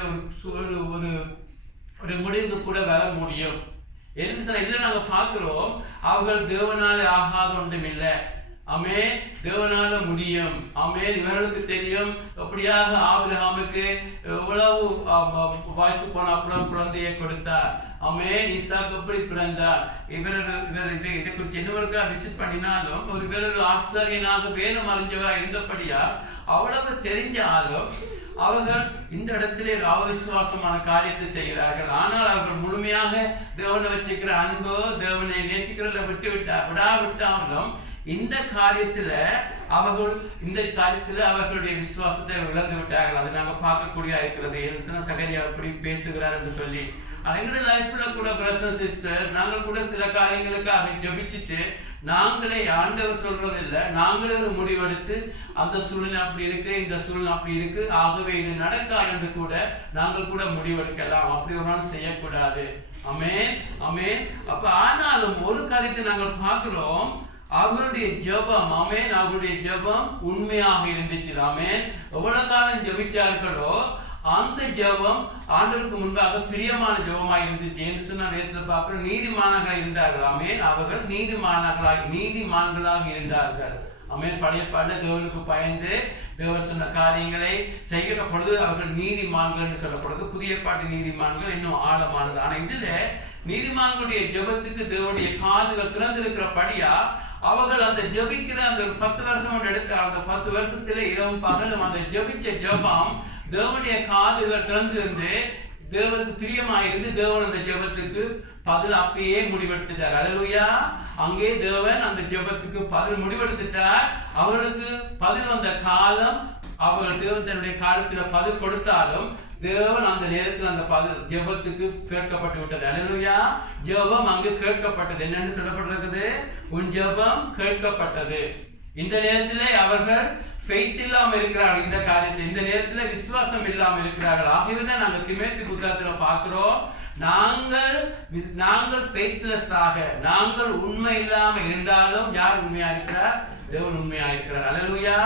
ஒரு முடிவுக்கு கூட வர முடியும். இதுல நாங்க பார்க்கிறோம் அவர்கள் தேவனால ஆகாத ஒன்றும் இல்லை. ஆமென். தேவனால முடியும். ஆமென். இவர்களுக்கு தெரியும் எப்படியாக ஆபிரகாமுக்கு எவ்வளவு வயசு போன அப்புறம் குழந்தையை கொடுத்தார். ஆமென். ஈசாக்கு எப்படி பிறந்தார். இதை குறித்து என்னவருக்கா விசிட் பண்ணினாலும் ஒரு ஆசிரியனாக வேதம் அறிஞ்சவரா இருந்தபடியா அவ்வளவு தெரிஞ்சாலும் அவர்கள் இந்த இடத்திலே அவிசுவாசமான காரியத்தை செய்கிறார்கள். ஆனால் அவர்கள் முழுமையாக தேவனை வச்சிருக்கிற அன்போ தேவனை நேசிக்கிறத விடாவிட்டாலும் இந்த காரியத்துல அவர்களுடைய விசுவாசத்தை இழந்து விட்டார்கள். அதை நாங்கள் பார்க்கக்கூடிய இருக்கிறது. சகரியா எப்படி பேசுகிறார் என்று சொல்லி எங்களுடைய லைஃப்ல கூட பிரதர்ஸ் அண்ட் சிஸ்டர்ஸ், நாங்கள் கூட சில காரியங்களுக்காக ஜெபிச்சுட்டு நாங்களே ஆண்டவர் சொல்றது இல்லை, நாங்களே ஒரு முடிவெடுத்து அந்த சூழ்நிலை அப்படி இருக்கு, இந்த சூழ்நிலை அப்படி இருக்கு, ஆகவே இது நடக்காது என்று கூட நாங்கள் கூட முடிவெடுக்கலாம். அப்படி ஒரு நாள் செய்யக்கூடாது. ஆமென். ஆமென். அப்ப ஆனாலும் ஒரு காரியத்தை நாங்கள் பார்க்கிறோம், அவர்களுடைய ஜெபம், ஆமென், அவர்களுடைய ஜெபம் உண்மையாக இருந்துச்சு. ஆமென். எவ்வளவு காலம் ஜெபிச்சார்களோ அந்த ஜெபம் ஆண்டவருக்கு முன்பாக பிரியமான ஜெபமாக இருந்துச்சு என்று சொன்ன வேதத்துல பார்க்கிறோம். நீதிமான்களாக இருந்தார்கள். ஆமென். அவர்கள் நீதிமான்களாக இருந்தார்கள். ஆமென். பழைய பாடல தேவனுக்கு பயந்து தேவன் சொன்ன காரியங்களை செய்கிற பொழுது அவர்கள் நீதிமான்கள் என்று சொல்லப்படுது. புதிய பாட்டு நீதிமான்கள் இன்னும் ஆழமானது. ஆனா இதுல நீதிமான்களுடைய ஜெபத்துக்கு தேவனுடைய காதுகள் திறந்திருக்கிறபடியா அவர்கள் அந்த ஜெபிக்கிற அந்த 10 வருஷம் எடுத்த அந்த 10 வருஷத்துல இரவும் பகலும் அந்த ஜெபிச்ச ஜெபம் தேவனுடைய காதுகள் திறந்திருந்து தேவனுக்கு பிரியமாயிருந்து தேவன் அந்த ஜெபத்துக்கு பதில் அப்பயே முடிவெடுத்துட்டார். அல்லேலூயா. அங்கே தேவன் அந்த ஜெபத்துக்கு பதில் முடிவெடுத்துட்டார். அவர்களுக்கு பதில் வந்த காலம், அவர்கள் தேவன் தன்னுடைய காலத்துல பதில் கொடுத்தாலும் தேவன் அந்த நேரத்தில் அந்த பதில் ஜெபத்துக்கு கேட்கப்பட்டு விட்டது. அல்லேலூயா. ஜெபம் அங்கு கேட்கப்பட்டது. என்னன்னு சொல்லப்பட்டிருக்குது? உன் ஜெபம் கேட்கப்பட்டது. இந்த நேரத்திலே அவர்கள் ஃபெய்த் இல்லாம இருக்கிறார்கள். இந்த காரியத்தை இந்த நேரத்துல விசுவாசம் இல்லாம இருக்கிறார்கள். ஆகவேதான் நாங்க தீமோத்தேயு புத்தகத்துல பார்க்கிறோம், நாங்கள் ஃபெய்த்லெஸ் ஆக, நாங்கள் உண்மை இல்லாம இருந்தாலும் யார் உண்மையா இருக்கிறார்? தேவன் உண்மையா இருக்கிறார். அல்லேலூயா.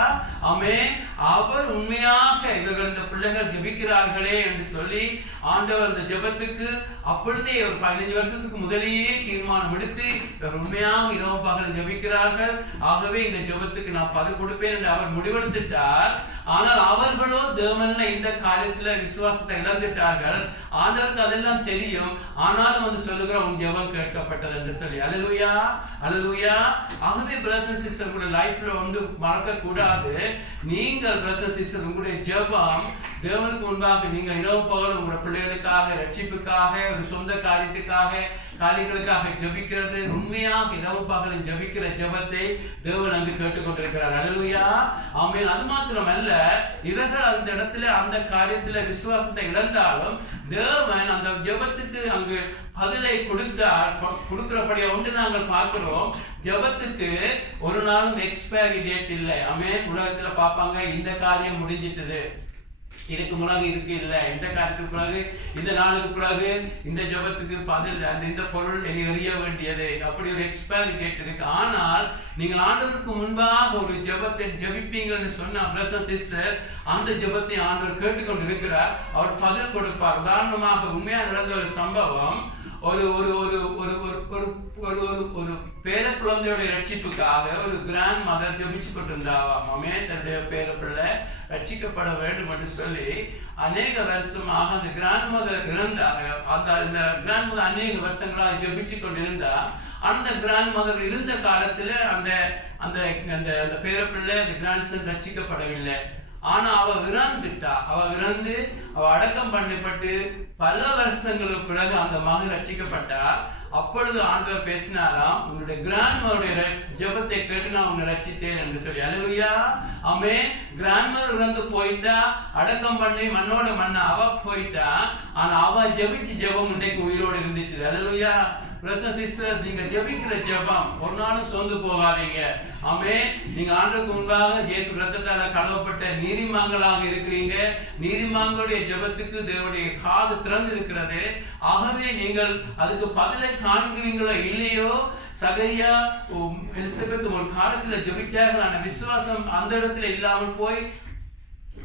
ஆமென். அவர் உண்மையாக இவர்கள் இந்த பிள்ளைகள் ஜெபிக்கிறார்களே என்று சொல்லி ஆண்டவர் இந்த ஜெபத்துக்கு அப்பொழுதே ஒரு 15 வருஷத்துக்கு முதலேயே தீர்மானம் எடுத்து இவர் உண்மையாக இரவு பகல் ஜெபிக்கிறார்கள், ஆகவே இந்த ஜெபத்துக்கு நான் பதில் கொடுப்பேன் என்று அவர் முடிவெடுத்துட்டார். ஆனால் அவர்களோ தேவன்ல இந்த காரியத்துல விசுவாசத்தை இழந்துட்டார்கள். ஆண்டவருக்கு அதெல்லாம் தெரியும். ஆனாலும் வந்து சொல்லுகிற உன் ஜெபம் கேட்கப்பட்டது என்று சொல்லி. அல்லேலூயா. அல்லேலூயா. ஆகவே பிரதர்ஸ் அண்ட் சிஸ்டர் உங்களுடைய லைஃப்ல ஒன்று மறக்க கூடாது. நீங்கள் பிரதர்ஸ் அண்ட் சிஸ்டர் உங்களுடைய ஜெபம் தேவனுக்கு முன்பாக நீங்கள் இரவு பகல் உங்களுடைய பிள்ளைகளுக்காக, ரட்சிப்புக்காக, ஒரு சொந்த காரியங்களுக்காக ஜெபிக்கிறது, உண்மையாக இரவு பகலும் ஜெபிக்கிற ஜெபத்தை தேவன் அங்கு கேட்டுக்கொண்டிருக்கிறார். அல்லேலூயா. ஆமென். அது மாத்திரமல்ல, இவர்கள் அந்த இடத்துல அந்த காரியத்துல விசுவாசத்தை இழந்தாலும் தேவன் அந்த ஜெபத்துக்கு அங்கு பதிலை கொடுக்கிறபடியா ஒன்று நாங்கள் பார்க்கிறோம். ஜெபத்துக்கு ஒரு நாளும் எக்ஸ்பைரி டேட் இல்லை. ஆமென். உலகத்துல பார்ப்பாங்க, இந்த காரியம் முடிஞ்சிட்டது, இதுக்கு பிறகு இதுக்கு இல்லை, இந்த காரியத்துக்கு பிறகு இந்த நாளுக்கு பிறகு இந்த ஜெபத்துக்கு பதில் இந்த பொருள் எறிய வேண்டியது, அப்படி ஒரு எக்ஸ்பைரி டேட் இருக்கு. ஆனால் நீங்கள் ஆண்டவருக்கு முன்பாக ஒரு ஜெபத்தை ஜெபிப்பீங்கன்னு சொன்ன பிரதர்ஸ் அண்ட் சிஸ்டர், அந்த ஜெபத்தை ஆண்டவர் கேட்டுக்கொண்டு இருக்கிறார். அவர் பதில் கொடுப்பார். உதாரணமாக உண்மையா நடந்த ஒரு சம்பவம், ஒரு ஒரு ஒரு ஒரு ஒரு ஒரு ஒரு பேர குழந்தையோட ரட்சிப்புக்காக ஒரு கிராண்ட் மதர் ஜெபிச்சு கொண்டு இருந்தாவாமே. தன்னுடைய பேர பிள்ளை ரட்சிக்கப்பட வேண்டும் என்று சொல்லி அநேக வருஷமாக அந்த கிராண்ட் மதர் இருந்தாங்க. அந்த கிராண்ட் மதர் அநேக வருஷங்களாக ஜெபிச்சு கொண்டிருந்தா, அந்த கிராண்ட் மதர் இருந்த காலத்துல அந்த அந்த அந்த பேரப்பிள்ளை அந்த கிராண்ட்சன் ரட்சிக்கப்படவில்லை. ஆனா அவ இறந்துட்டா. அவ இறந்து அவ அடக்கம் பண்ணப்பட்டு பல வருஷங்களுக்கு பிறகு அந்த மகன் ரட்சிக்கப்பட்டா. அப்பொழுது ஆண்டவர் பேசினாராம், உன்னுடைய கிராண்ட் மதருடைய ஜெபத்தை கேட்டு நான் உன்னை ரட்சித்தேன் என்று சொல்லி. அல்லேலூயா, ஆமென். கிராண்ட் மதர் இறந்து போயிட்டா, அடக்கம் பண்ணி மண்ணோட மண்ண அவ போயிட்டா. ஆனா அவ ஜெபிச்சு ஜெபம் இன்னைக்கு உயிரோடு இருந்துச்சு. அல்லேலூயா. பிரதர்ஸ் சிஸ்டர்ஸ், நீங்க ஜெபிக்கிற ஜெபம் ஒரு நாளும் சோர்ந்து போகாதீங்க. ஆமென். நீங்க ஆண்டவருக்கு முன்பாக இயேசு ரத்தத்தால கழுவப்பட்ட நீதிமான்களாக இருக்கிறீங்க. நீதிமான்களுடைய ஜெபத்துக்கு தேவனுடைய காது திறந்து இருக்கிறது. ஆகவே நீங்கள் அதுக்கு பதிலை காண்கிறீங்களோ இல்லையோ, சகரியா எலிசபெத் ஒரு காலத்துல ஜெபிச்சார்கள். ஆனா விசுவாசம் அந்த இடத்துல இல்லாமல் போய்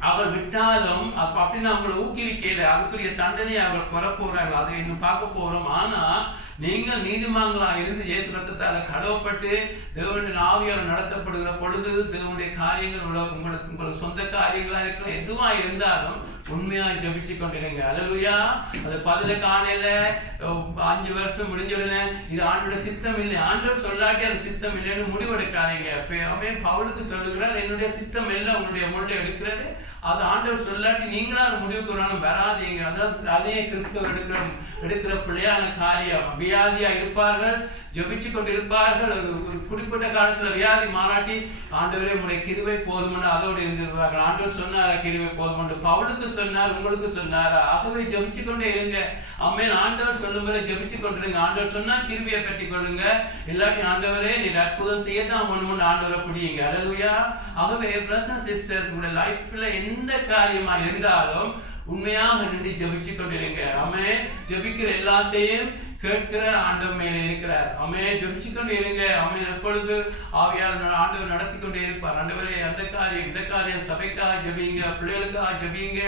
அவள் விட்டாலும் அப்படின்னு அவங்களை ஊக்குவிக்கல. அதுக்குரிய தண்டனையை அவள் பெற போறாங்க. அதை இன்னும் பார்க்க போறோம். ஆனா நீங்கள் நீதிமான்களா இருந்து இயேசு ரத்தத்தால கழுவப்பட்டு தேவனுடைய ஆவியால் நடத்தப்படுகிற பொழுது தேவனுடைய காரியங்கள் உங்களுக்கு சொந்த காரியங்களா இருக்கிற எதுவா இருந்தாலும் உண்மையா ஜெபிச்சு கொண்டிருங்க. அல்லேலூயா. அது பதில காணையில 5 வருஷம் முடிஞ்சவுடனே இது ஆண்டோட சித்தம் இல்லை, ஆண்டவர் சொல்லாட்டி அது சித்தம் இல்லைன்னு முடிவெடுக்காதீங்க. அவன் பவுலுக்கு சொல்லுகிறார், என்னுடைய சித்தம் எல்லாம் உன்னுடைய முள்ளை எடுக்கிறது, அது ஆண்டவர் சொல்லாட்டி நீங்களா முடிவுக்கு வராதீங்க. அதாவது அதே கிறிஸ்தவ எடுக்கிற பிள்ளையான காரியம். வியாதியா இருப்பார்கள், ஜெபிச்சு கொண்டு இருப்பார்கள். ஒரு குறிப்பிட்ட காலத்துல வியாதி மாறாட்டி ஆண்டவரே உடைய கிருபை போதுமென்று அதோடு இருந்திருப்பார்கள். ஆண்டவர் சொன்னாரா கிருபை போதுமென்று? பவுலுக்கு சொன்னார், உங்களுக்கு சொன்னாரா? ஆகவே ஜெபிச்சு கொண்டே இருங்க. ஆமென். ஆண்டவர் சொல்லும் போது ஜெபிச்சு கொண்டிருங்க. ஆண்டவர் சொன்னா கிருபையை கட்டி கொள்ளுங்க. இல்லாட்டி ஆண்டவரே நீ அற்புதம் செய்யத்தான் ஒன்று ஆண்டவரை பிடிங்க. அல்லேலூயா. ஆகவே பிரதர்ஸ் சிஸ்டர், உங்களுடைய லைஃப்ல எந்த காரியமா இருந்தாலும் உண்மையாக நின்று ஜெபிச்சு கொண்டிருங்க. ஆமென். ஜெபிக்கிற எல்லாத்தையும் கேட்கிற ஆண்டவர் மேலே இருக்கிறார். ஆமென். ஜெபிச்சு கொண்டு இருங்க. ஆமென். எப்பொழுது ஆவியார் ஆண்டவர் நடத்தி கொண்டே இருப்பார். ஆண்டவரே அந்த காரியம் இந்த காரியம் சபைக்காக ஜெபிங்க, பிள்ளைகளுக்காக ஜெபிங்க,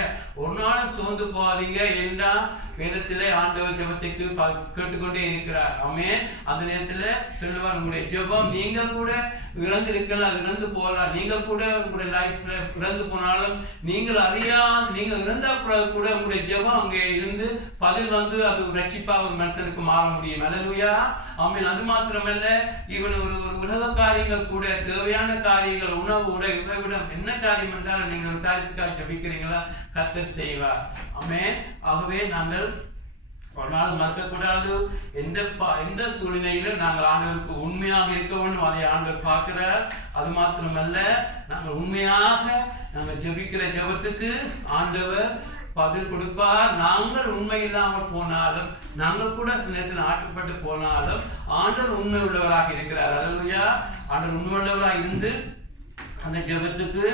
ஒரு நாள் சோர்ந்து போகாதீங்க. ஏன்னா வேதத்திலே ஆண்டவர் ஜெபத்துக்கு கேட்டுக்கொண்டே இருக்கிறார். ஆமென். அந்த நேரத்துல சொல்லுவார், உங்களுடைய ஜெபம் நீங்க கூட இறந்து இருக்கலாம், இறந்து போகலாம். நீங்க கூட உங்களுடைய லைஃப்ல இறந்து போனாலும் நீங்கள் நீங்க இறந்தா கூட உங்களுடைய ஜெபம் அங்கே இருந்து பதில் வந்து அது ரட்சிப்பாக ஒரு மனுஷனுக்கு மாற முடியும். அல்லேலூயா. ஆமென். அது மாத்திரமல்ல, இவன் ஒரு உலக காரியங்கள் கூட, தேவையான காரியங்கள், உணவு உறைவிடம் என்ன காரியம் என்றாலும் நீங்கள் ஒரு காரியத்துக்காக ஜெபிக்கிறீங்களா, கர்த்தர் செய்வார். ஆமென். ஆகவே நாங்கள் ஒரு நாள் மறக்கக்கூடாது. எந்த சூழ்நிலையிலும் நாங்கள் ஆண்டவருக்கு உண்மையாக இருக்க வேண்டும். அதை ஆண்டவர் பார்க்கிறார். அது மாத்திரமல்ல, நாங்கள் உண்மையாக நாங்கள் ஜெபிக்கிற ஜெபத்துக்கு ஆண்டவர் பதில் கொடுப்பார். நாங்கள் உண்மை இல்லாமல் போனாலும், நாங்கள் கூட சில நேரத்தில் ஆட்டுப்பட்டு போனாலும் ஆண்டவர் உண்மை உள்ளவராக இருக்கிறார். அல்லேலூயா. ஆண்டவர் உண்மை உள்ளவராக இருந்து அந்த ஜெபத்துக்கு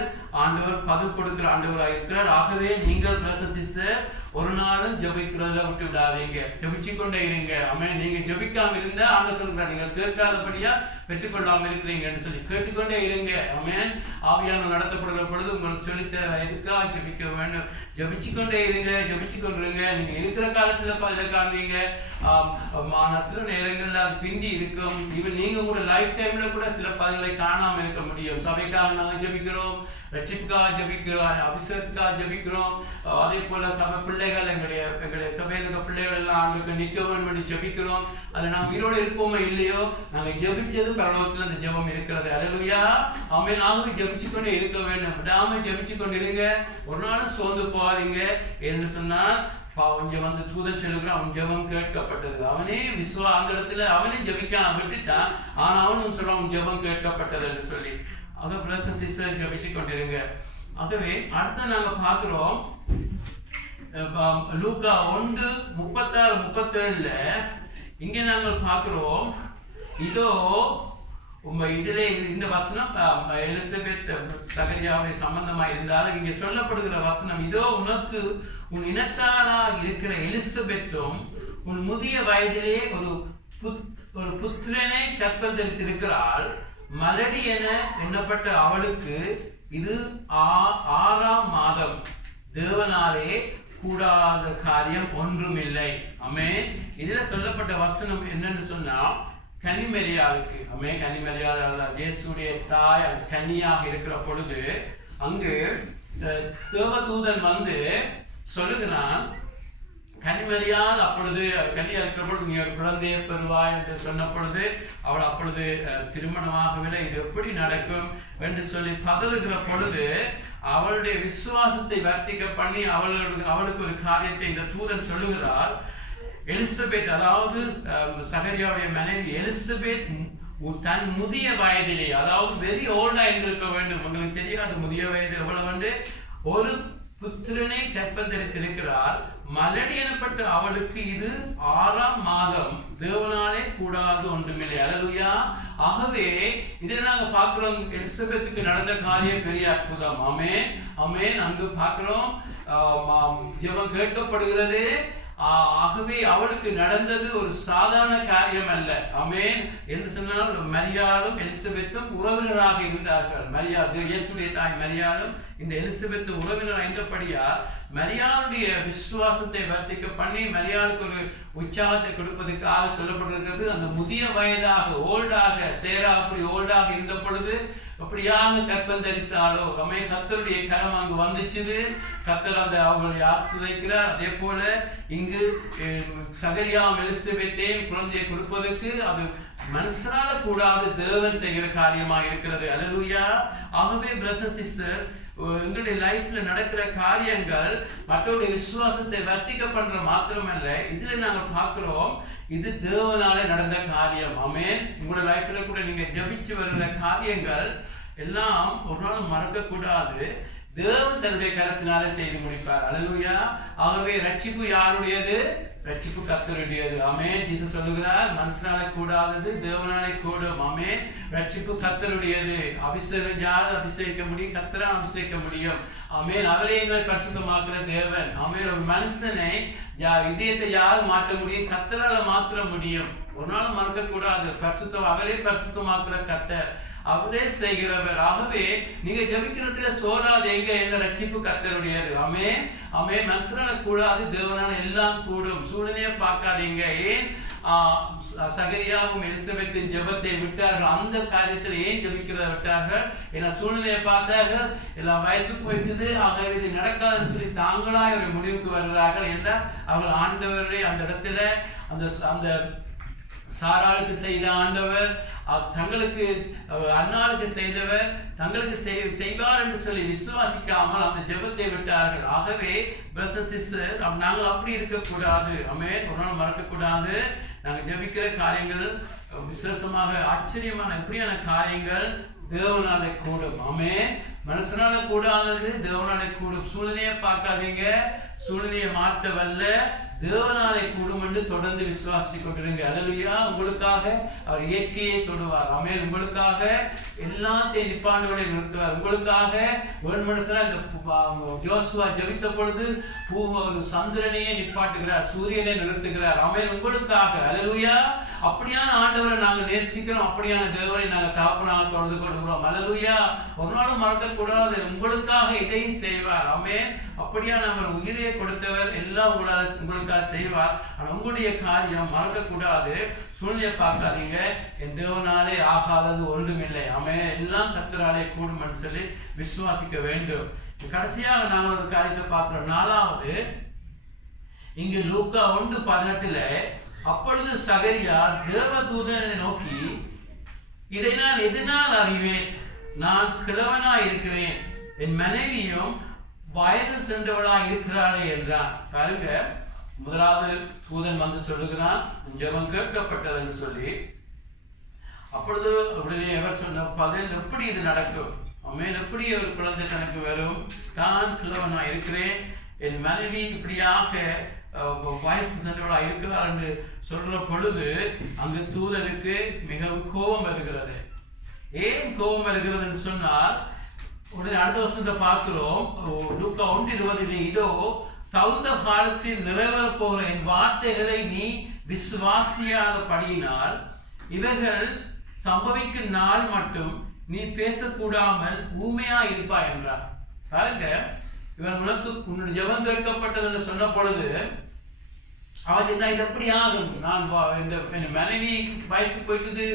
ஆண்டவர் பதில் கொடுக்கிற ஆண்டவராக இருக்கிறார். ஆகவே நீங்கள் பிரதர்ஸ் சிஸ்டர் ஒரு நாளும் ஜெபிக்கிறதுல விட்டு விடாதீங்க. ஜெபிச்சு கொண்டே இருங்க. ஆமென். நீங்க ஜெபிக்காம இருந்தா ஆண்டவர் சொல்றார், நீங்க கேட்காதபடியா பெற்றுக்கொள்ளாம இருக்கிறீங்கன்னு சொல்லி கேட்டுக்கொண்டே இருங்க. ஆமென். ஆவியான நடத்தப்படுகிற பொழுது உங்களுக்கு சொல்லித்தர எதுக்காக ஜெபிக்க வேண்டும். ஜெபிச்சு கொண்டே இருங்க, ஜெபிச்சு கொண்டிருங்க. நீங்க இருக்கிற காலத்துல பதில காண்பீங்க. சில நேரங்கள்ல அது பிந்தி இருக்கும். இவன் நீங்க கூட லைஃப் டைம்ல கூட சில பதில்களை காணாம இருக்க முடியும். சபைக்காக நாங்கள் ஜெபிக்கிறோம், ரட்சிப்புக்காக ஜெபிக்கிறோம், அபிஷேகத்துக்காக ஜெபிக்கிறோம். அதே போல சபை பிள்ளைகள் எங்களுடைய சபையில் இருக்க பிள்ளைகள் எல்லாம் ஆண்டுக்கு நிற்க வேண்டும் என்று ஜெபிக்கிறோம். அது நாம் உயிரோடு இருப்போமே இல்லையோ, நாங்கள் ஜெபிச்சது பரலோகத்தில் அந்த ஜெபம் இருக்கிறது. அல்லேலூயா. ஆமென். நாங்கள் ஜெபிச்சு கொண்டே இருக்க வேண்டும். விடாம ஜெபிச்சு கொண்டு இருங்க. ஒரு நாளும் சோர்ந்து போகாதீங்க என்று சொன்னால் கொஞ்சம் வந்து தூதன் சொல்லுகிறான், அவன் ஜெபம் கேட்கப்பட்டது. அவனே ஆங்கிலத்துல அவனே ஜெபிக்காம விட்டுட்டான். ஆனா அவனும் சொல்றான், அவன் ஜெபம் கேட்கப்பட்டது என்று சொல்லி. ஆக பிரதர்ஸ் சிஸ்டர் ஜெபிச்சு கொண்டிருங்க. ஆகவே அடுத்து நாங்க பார்க்கிறோம் லூக்கா 1:36-37 இங்க நாங்கள் பார்க்கிறோம். இதோ இதிலே இந்த வசனம் எலிசபெத் சகரியாவுடைய சம்பந்தமா இருந்தாலும் இங்க சொல்லப்படுகிற வசனம், இதோ உனக்கு உன் இனத்தாரா இருக்கிற எலிசபெத்தும் உன் முதிய வயதிலே ஒரு புத்திரனை கற்பந்தரித்திருக்கிறாள். மலடி என எண்ணப்பட்ட அவளுக்கு இது 6ஆம் மாதம். தேவனாலே கூடாத காரியம் ஒன்றுமில்லை. ஆமென். இதுல சொல்லப்பட்ட வசனம் என்னன்னு சொன்னா, கன்னிமரியாளுக்கு, கன்னிமரியாள் இயேசுடைய தாய் கன்னியாக இருக்கிற பொழுது அங்கு தேவதூதன் வந்து சொல்லுகிறான், கனிமரியால் அப்பொழுது கல்யாணம் இருக்கிற பொழுது நீ ஒரு குழந்தையை பெறுவாய் என்று சொன்ன பொழுது அவள் அப்பொழுது திருமணமாகவில்லை, இது எப்படி நடக்கும் என்று சொல்லி பதறுகிற பொழுது அவளுடைய விசுவாசத்தை வர்த்திக்க பண்ணி அவளுக்கு ஒரு காரியத்தை இந்த தூதன் சொல்லுகிறார். எலிசபெத், அதாவது சகரியாவுடைய மனைவி எலிசபெத் தன் முதிய வயதிலே, அதாவது வெரி ஓல்டா இருந்திருக்க வேண்டும், உங்களுக்கு தெரியாது முதிய வயது எவ்வளவு வந்து, ஒரு புத்திரனை கற்பந்தரித்திருக்கிறார். மலடி எனப்பட்ட அவளுக்கு இது 6ஆம் மாதம், தேவனாலே கூடாது ஒன்றுமில்லை. அல்லேலூயா. ஆகவே இதில் நாங்க பார்க்கிறோம் எலிசபெத்துக்கு நடந்த காரியம் பெரிய அற்புதம். ஆமென் ஆமென். அங்கு பார்க்கிறோம் ஜெபம் கேட்கப்படுகிறது. ஆகவே அவளுக்கு நடந்தது ஒரு சாதாரண காரியம் அல்ல. ஆமென். என்று சொன்னால் மரியாளும் எலிசபெத்தும் உறவினராக இருந்தார்கள். இயேசுடைய தாய் மரியாளும் இந்த எலிசபெத் உறவினர் என்றபடியா மரியாளுடைய விசுவாசத்தை வர்த்திக்க பண்ணி மரியாளுக்கு ஒரு உற்சாகத்தை கொடுப்பதற்காக சொல்லப்பட்டிருக்கிறது. அந்த முதிய வயதாக ஓல்டாக சேரா அப்படி ஓல்டாக இருந்த பொழுது அப்படியாக கற்பந்தரித்தாலோ கர்த்தருடைய கரம் அங்கு வந்துச்சுது. கர்த்தர் அந்த அவங்களை ஆசீர்வதிக்கிறார். அதே போல இங்கு சகரியாவும் எலிசபெத்தையும் குழந்தையை கொடுப்பதற்கு அது மனுஷனால கூடாது, தேவன் செய்கிற காரியமாக இருக்கிறது. அல்லேலூயா. ஆகவே பிரதர்ஸ் சிஸ்டர், எங்களுடைய லைஃப்ல நடக்கிற காரியங்கள் மற்றவருடைய விசுவாசத்தை வர்த்திக்க பண்ற மாத்திரமல்ல, இதுல நாங்க பார்க்கிறோம் இது தேவனால நடந்த காரியம். ஆமென். உங்களோட லைஃப்ல கூட நீங்க ஜபிச்சு வருகிற காரியங்கள் எல்லாம் ஒரு நாள் மறக்க கூடாது. தேவன் தன்னுடைய கரத்தினாலே செய்து முடிப்பார். அல்லேலூயா. ஆகவே ரட்சிப்பு யாருடையது? ரட்சிப்பு கர்த்தருடையது. ஆமென். ஜீசஸ் சொல்லுகிறார், மனுஷனால கூடாதது தேவனாலே கூடும். ஆமென். ரட்சிப்பு கர்த்தருடையது. அபிஷேகம் யார் அபிஷேகிக்க முடியும்? கர்த்தரால் அபிஷேகிக்க முடியும். ஆமென். அவரே எங்களை பரிசுத்தமாக்குற தேவன். ஆமென். ஒரு மனுஷனை இதயத்தை யார் மாற்ற முடியும்? கர்த்தரால மாற்ற முடியும். ஒரு நாள் மறக்க கூடாது. பரிசுத்தம் அவரே பரிசுத்தமாக்குற கர்த்தர், அவரே செய்கிறவர். ஆகவே நீங்க ஜெபிக்கிறதுல சோறாதீங்க, எங்க ரட்சிப்பு கர்த்தருடையது. ஆமென் ஆமென். மனுஷனால கூடாது, தேவனால எல்லாம் கூடும். சூழ்நிலையை பார்க்காதீங்க. ஏன் சகரியாவும் எலிசபெத்தின் ஜெபத்தை விட்டார்கள்? அந்த காரியத்தில் ஏன் ஜெபிக்கிறத விட்டார்கள்? ஏன்னா சூழ்நிலையை பார்த்தார்கள், எல்லாம் வயசு போயிட்டுது, ஆகவே இது நடக்காதுன்னு சொல்லி தாங்களாய் ஒரு முடிவுக்கு வருகிறார்கள். என்றால் அவர்கள் ஆண்டவரை அந்த இடத்துல அந்த சாராளுக்கு செய்த ஆண்டவர், தங்களுக்கு அண்ணாளுக்கு செய்தவர், தங்களுக்கு செய்வார் என்று சொல்லி விசுவாசிக்காமல் அந்த ஜெபத்தை விட்டார்கள். ஆகவே பிரதர்ஸ் சிஸ்டர், நாங்கள் அப்படி இருக்கக்கூடாது. ஆமென். ஒரு நாள் மறக்கக்கூடாது. நாங்கள் ஜெபிக்கிற காரியங்கள் விசேஷமாக ஆச்சரியமான எப்படியான காரியங்கள் தேவனாலே கூடும். ஆமென். மனுஷனால கூடாதது தேவனாலே கூடும். சூழ்நிலையை பார்க்காதீங்க, சூழ்நிலையை மாற்ற வல்ல தேவனாலே கூடும் என்று தொடர்ந்து விசுவாசித்துக் கொண்டிருங்க. அல்லேலூயா. உங்களுக்காக அவர் இயற்கையை தொடுவார். ஆமென். உங்களுக்காக எல்லாத்தையும் நிப்பாண்டவனை நிறுத்துவார். உங்களுக்காக ஒரு மனுஷனா இந்த யோசுவா ஜெபித்த பொழுது சந்திரனையே நிப்பாட்டுகிறார், சூரியனை நிறுத்துகிறார். ஆமென். உங்களுக்காக. அல்லேலூயா. அப்படியான ஆண்டவரை நாங்கள் நேசிக்கிறோம். அப்படியான தேவனை நாங்கள் தகப்பனாக தொடர்ந்து கொள்கிறோம். அல்லேலூயா. ஒரு நாளும் மறக்கக்கூடாது. உங்களுக்காக இதையும் செய்வார். ஆமென். அப்படியான அவர் உயிரை கொடுத்தவர், எல்லாம் உங்களுக்காக செய்வார். ஆனால் உங்களுடைய காரியம் மறக்கக்கூடாது. சூழ்நிலையை பார்க்காதீங்க. என் தேவனாலே ஆகாதது ஒன்றுமில்லை. ஆமென். எல்லாம் கர்த்தராலே கூடும் என்று சொல்லி விசுவாசிக்க வேண்டும். கடைசியாக நாங்கள் ஒரு காரியத்தை பார்க்கிறோம். 4வது இங்கு லூக்கா 1:18 அப்பொழுது சகரியா தேவதூதனை நோக்கி, இதை நான் எதனால் அறிவேன்? நான் கிழவனாய் இருக்கிறேன், என் மனைவியும் வயது சென்றவளாய் இருக்கிறாளே என்றான். பாருங்க, முதலாவது தூதன் வந்து சொல்லுகிறான், ஜெபம் கேட்கப்பட்டது என்று சொல்லி. அப்பொழுது உடனே அவர் சொன்ன பதில், எப்படி இது நடக்கும்? அம்மேன், எப்படி ஒரு குழந்தை தனக்கு வரும்? நான் கிழவனாய் இருக்கிறேன், என் மனைவி இப்படியாக வயசு சென்றவளா இருக்கிறார் என்று சொல்ற பொழுது அங்கு தூதனுக்கு மிகவும் கோபம் வருகிறது. ஏன் கோபம் வருகிறது என்று சொன்னால், உடனே அடுத்த வருஷத்தை பார்க்கிறோம் லூக்கா 1:20, இதோ தகுந்த காலத்தில் நிறைவேற போகிற என் வார்த்தைகளை நீ விசுவாசியாதபடியினால் இவைகள் சம்பவிக்கும் நாள் மட்டும் நீ பேசக்கூடாமல் ஊமையா இருப்பாய் என்றார். பாருங்க, இவன் உனக்கு உன்னுடைய ஜெபம் கேட்கப்பட்டது என்று சொன்ன பொழுது அவன் இது எப்படி ஆகும்? நான் இந்த மனைவி வயசு போயிட்டது,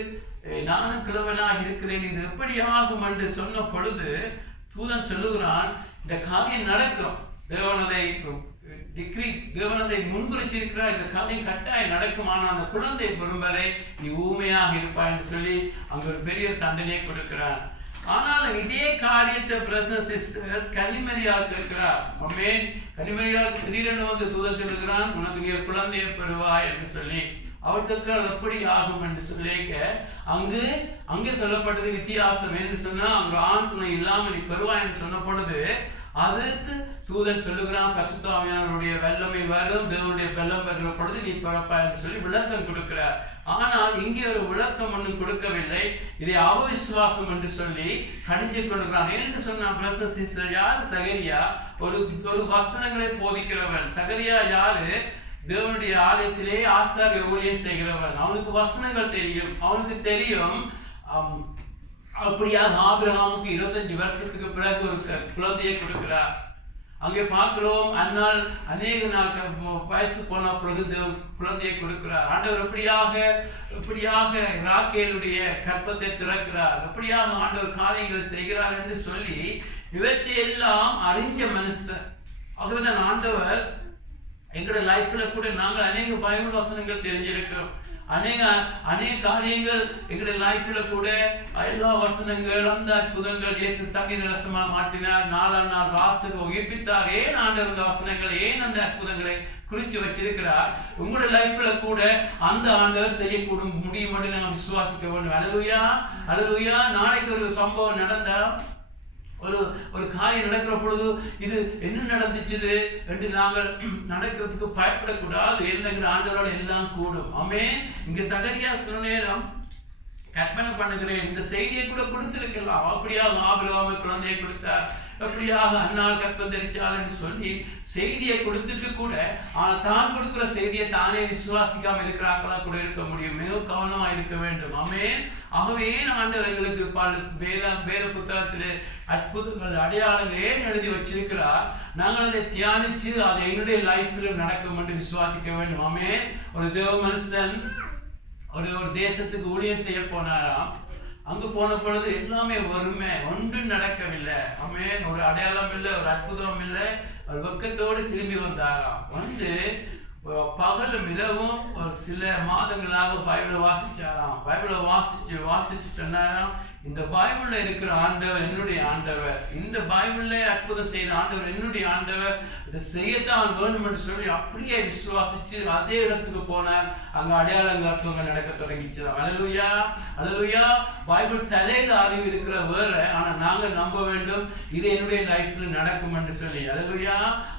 நானும் கிழவனாக இருக்கிறேன், இது எப்படி ஆகும் என்று சொன்ன பொழுது தூதன் சொல்லுகிறான், இந்த காரியம் நடக்கும், தேவன் அதை முன்குறிச்சிருக்கிறார், இந்த காரியம் கட்டாயம் நடக்கும், ஆனால் அந்த குழந்தை வரும் வரை நீ ஊமையாக இருப்பாய் என்று சொல்லி அங்கு ஒரு பெரிய தண்டனையை கொடுக்கிறார். ஆனாலும் இதே காரியத்தை பிரசன்ன சிஸ்டர்ஸ் கன்னிமரியாளுக்கு இருக்கிறார். ஆமென். கன்னிமரியாளுக்கு திடீரென வந்து தூதன் சொல்லுகிறான், உனக்கு நீ குழந்தையை பெறுவாய் என்று சொல்லி. அவர்களுக்கு எப்படி ஆகும் என்று சொல்லிக்க அங்கே சொல்லப்பட்டது வித்தியாசம் என்று சொன்னா, அங்க ஆண் துணை இல்லாமல் நீ பெறுவாய் என்று சொன்ன பொழுது அதற்கு தூதன் சொல்லுகிறான், பரிசுத்த ஆவியானவருடைய வல்லமை வரும், தேவனுடைய வெள்ளம் வருகிற பொழுது நீ பிறப்பாய் என்று சொல்லி விளக்கம் கொடுக்கிறார். ஆனால் இங்கே ஒரு விளக்கம் ஒன்றும் கொடுக்கவில்லை, இதை அவவிசுவாசம் என்று சொல்லி கணிஞ்சு கொடுக்கிறான். என்று சொன்னா பிரசன்ன சிஸ்டர் யார்? சகரியா. ஒரு வசனங்களை போதிக்கிறவன். சகரியா யாரு? தேவனுடைய ஆலயத்திலே ஆசாரிய ஊழியம் செய்கிறவன். அவனுக்கு வசனங்கள் தெரியும், அவனுக்கு தெரியும். அப்படியாக ஆபிரகாமுக்கு 25 வருஷத்துக்கு பிறகு ஒரு குழந்தையை கொடுக்கிறார். அங்கே பார்க்கிறோம், அந்நாள் அநேக நாள் வயசு போன பிறகு குழந்தையை கொடுக்கிறார். ஆண்டவர் எப்படியாக ராக்கேலுடைய கற்பத்தை திறக்கிறார், எப்படியாக ஆண்டவர் காரியங்கள் செய்கிறார் என்று சொல்லி இவற்றை எல்லாம் அறிஞ்ச மனுஷன். அதுதான் ஆண்டவர் எங்களுடைய லைஃப்ல கூட நாங்கள் அநேக பைபிள் வசனங்கள் தெரிஞ்சிருக்கிறோம், அநேக காரியங்கள் எங்களுடைய லைஃப்ல கூட எல்லா வசனங்கள், அந்த அற்புதங்கள், இயேசு தண்ணீர் ரசமா மாற்றினார், 4ஆம் நாள் வாசக உயிர்ப்பித்தார். ஏன் ஆண்டவர் அந்த வசனங்கள், ஏன் அந்த அற்புதங்களை குறித்து வச்சிருக்கிறார்? உங்களுடைய லைஃப்ல கூட அந்த ஆண்டவர் செய்யக்கூடும் முடியும் என்று நாங்கள் விசுவாசிக்க வேண்டும். அல்லேலூயா, அல்லேலூயா. நாளைக்கு ஒரு சம்பவம் நடந்தா, ஒரு காரியம் நடக்கிற பொழுது இது என்ன நடந்துச்சு என்று நாங்கள் நடக்கிறதுக்கு பயப்படக்கூடாது. என்கிற ஆண்டவரோட எல்லாம் கூடும். ஆமென். இங்க சகரியா சொன்ன நேரம் கற்பனை பண்ணுகிறேன், இந்த செய்தியை கூட கொடுத்திருக்கலாம். அப்படியாக ஆபிரகாமு குழந்தையை கொடுத்தார், எப்படியாக அந்நாள் கற்பம் தெரிச்சால் என்று சொல்லி செய்தியை கொடுத்துட்டு கூட, ஆனால் தான் கொடுக்கிற செய்தியை தானே விசுவாசிக்காம இருக்கிறாங்களா கூட இருக்க முடியும். மிக கவனமா இருக்க வேண்டும். ஆமென். ஆகவே ஆண்டவர் எங்களுக்கு வேத புத்தகத்திலே அற்புதங்கள், அடையாளங்கள் ஏன் எழுதி வச்சிருக்கிறார்? நாங்கள் அதை தியானிச்சு அதை என்னுடைய லைஃப்ல நடக்கும் என்று விசுவாசிக்க வேண்டும். ஆமென். ஒரு தேவ மனுஷன் ஒரு தேசத்துக்கு ஊழியம் செய்ய போனாராம். அங்கு போன பொழுது எல்லாமே வறுமை, ஒன்றும் நடக்கவில்லை. ஆமென். ஒரு அடையாளம் இல்லை, ஒரு அற்புதம் இல்லை. ஒரு வெக்கத்தோடு திரும்பி வந்தாராம். வந்து பகலும் இரவும் ஒரு சில மாதங்களாக பைபிளை வாசிச்சாராம். பைபிளை வாசிச்சு சொன்னாராம், இந்த பைபிள்ல இருக்கிற ஆண்டவர் என்னுடைய ஆண்டவர், இந்த பைபிள்ல அற்புதம் செய்த ஆண்டவர் என்னுடைய ஆண்டவர், இதை செய்யத்தான் வேண்டும் என்று சொல்லி அப்படியே விசுவாசிச்சு அதே இடத்துக்கு போனார். அங்க அடையாளங்கள் அற்புதங்கள் நடக்க தொடங்கிச்சு. அல்லேலூயா, அல்லேலூயா. பைபிள் தலையில அறிவு இருக்கிற வேற, ஆனா நாங்க நம்ப வேண்டும் இது என்னுடைய லைஃப்ல நடக்கும் என்று சொல்லி. அல்லேலூயா,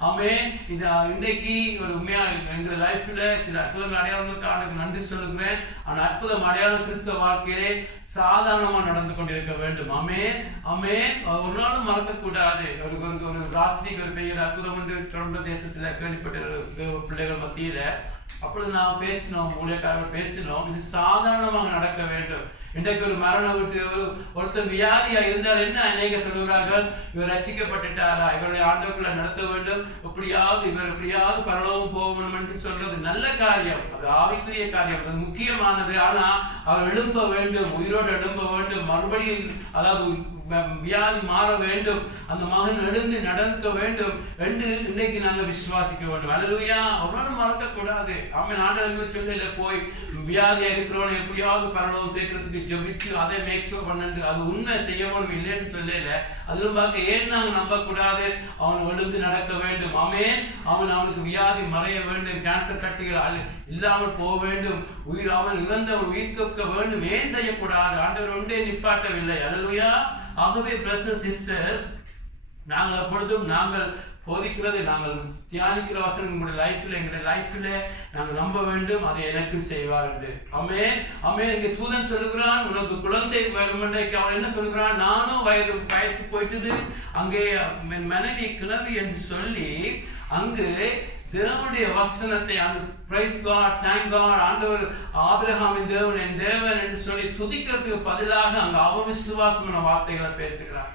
ஆமென். இது இன்னைக்கு ஒரு உண்மையா எங்க லைஃப்ல சில அற்புதங்கள் அடையாளங்களுக்கு நன்றி சொல்லுகிறேன். ஆனா அற்புதம் அடையாளம் கிறிஸ்தவ வாழ்க்கையிலே சாதாரணமா நடந்து கொண்டிருக்க வேண்டும். ஆமென், ஆமென். ஒரு நாளும் மறக்கக்கூடாது. ஒரு ராசிக்கு ஒரு பெரிய அற்புதம் என்று தொடர்ந்த தேசத்துல கேள்விப்பட்ட பிள்ளைகள் மத்தியில அப்பொழுது நாம் பேசினோம், ஊழியக்காரர்கள் பேசினோம், இது சாதாரணமாக நடக்க வேண்டும். இன்றைக்கு ஒரு மரணம் விட்டு ஒருத்தர் வியாதியா இருந்தால் என்ன அநேக சொல்லுகிறார்கள், இவர் ரட்சிக்கப்பட்டுட்டாரா, இவருடைய ஆண்டவர்களை நடத்த வேண்டும், இவர் எப்படியாவது பரலோகம் போகணும் என்று சொல்றது நல்ல காரியம், அது ஆவிக்குரிய காரியம், அது முக்கியமானது. ஆனா அவர் எழும்ப வேண்டும், உயிரோடு எழும்ப வேண்டும், மறுபடியும் அதாவது வியாதி மாற வேண்டும், அந்த மகன் எழுந்து நடக்க வேண்டும் என்று இன்னைக்கு நாங்கள் விசுவாசிக்க வேண்டும். அல்லேலூயா. அவரால் மறக்க கூடாது. ஆமென். ஆண்டவர் சொல்லல போய் வியாதியா இருக்கிறவனை எப்படியாவது பரலோகம் சேர்க்கிறதுக்கு ஜெபிச்சு அதை மேக்ஸோ பண்ணு, அது உண்மை செய்யணும் இல்லைன்னு சொல்லல. அதிலும் பார்க்க ஏன் நாங்கள் நம்ப கூடாது? அவன் எழுந்து நடக்க வேண்டும். ஆமென். அவனுக்கு வியாதி மறைய வேண்டும், கேன்சர் கட்டிகள் இல்லாமல் போக வேண்டும், அவன் இறந்தவன் உயிர்க்க வேண்டும். ஏன் செய்யக்கூடாது? ஆண்டவர் ஒன்றே நிப்பாட்டவில்லை. அல்லேலூயா. ஆகவே பிரதர்ஸ் சிஸ்டர், நாங்கள் எப்பொழுதும் நாங்கள் போதிக்கிறது, நாங்கள் தியானிக்கிற வசனம் எங்களுடைய லைஃப்ல நாங்கள் நம்ப வேண்டும், அதை எனக்கும் செய்வார் என்று. ஆமென், ஆமென். இங்க தூதன் சொல்லுகிறான், உனக்கு குழந்தை வருமண்டைக்கு. அவன் என்ன சொல்லுகிறான், நானும் வயசு போயிட்டது, அங்கே மனைவி கிளவி என்று சொல்லி அங்கு தேவனுடைய வசனத்தை அந்த பிரைஸ் காட், தேங்க் காட், ஆண்டவர் ஆபிரகாமின் தேவன் என் தேவன் என்று சொல்லி துதிக்கிறதுக்கு பதிலாக அங்க அவவிசுவாசமான வார்த்தைகளை பேசுகிறார்.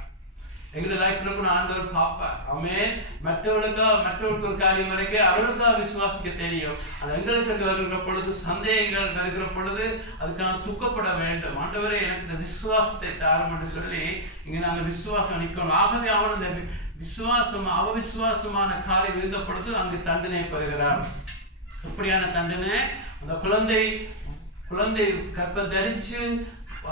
எங்களுடைய லைஃப்ல கூட ஆண்டவர் பார்ப்பார். ஆமென். மற்றவர்களுக்கு ஒரு காரியம் வரைக்கும் அவர்களுக்காக விசுவாசிக்க தெரியும். அது எங்களுக்கு வருகிற பொழுது, சந்தேகங்கள் வருகிற பொழுது அதுக்காக துக்கப்பட வேண்டும். ஆண்டவரே எனக்கு இந்த விசுவாசத்தை தாரும் என்று சொல்லி இங்க நாங்கள் விசுவாசம் நிற்கணும். ஆகவே அவன் இந்த அவிசுவாசமான காரியம் இருந்த பொழுது அங்கு தண்டனை பெறுகிறார். இப்படியான தண்டனை அந்த குழந்தை கற்ப தரிச்சு,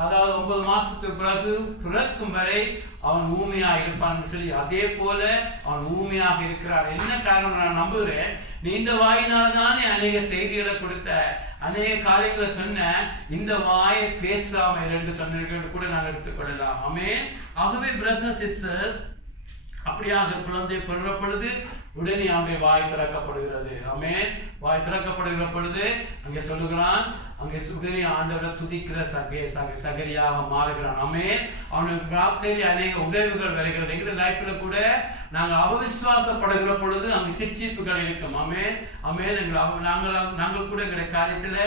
அதாவது 9 மாசத்துக்கு பிறகு பிறக்கும் வரை அவன் ஊமையாக இருப்பான்னு சொல்லி, அதே போல அவன் ஊமையாக இருக்கிறார். என்ன காரணம் நான் நம்புகிறேன், நீ இந்த வாயினால்தானே அநேக செய்திகளை கொடுத்த, அநேக காரியங்களை சொன்ன, இந்த வாயை பேசாம என்று சொன்னீர்கள் கூட நாங்கள் எடுத்துக்கொள்ளலாம். ஆமென். ஆகவே பிரதர்ஸ் சிஸ்டர், அப்படியாக குழந்தை பிறந்த பொழுது உடனே அவனுடைய வாய் திறக்கப்படுகிறது. ஆமென். வாய் திறக்கப்படுகிற பொழுது அங்கே சொல்லுகிறான், அங்கே உடனே ஆண்டவரை துதிக்கிற சகரியாக மாறுகிறான். ஆமென். அவனுக்கு வாழ்க்கையில் அநேக உதவிகள் வருகிறது. எங்களுடைய லைஃப்ல கூட நாங்கள் அவிசுவாசப்படுகிற பொழுது அங்கு சிக்ஷிப்புகள் இருக்கும். ஆமென். ஆமென். நாங்கள் கூட எங்களுடைய காரியத்தில்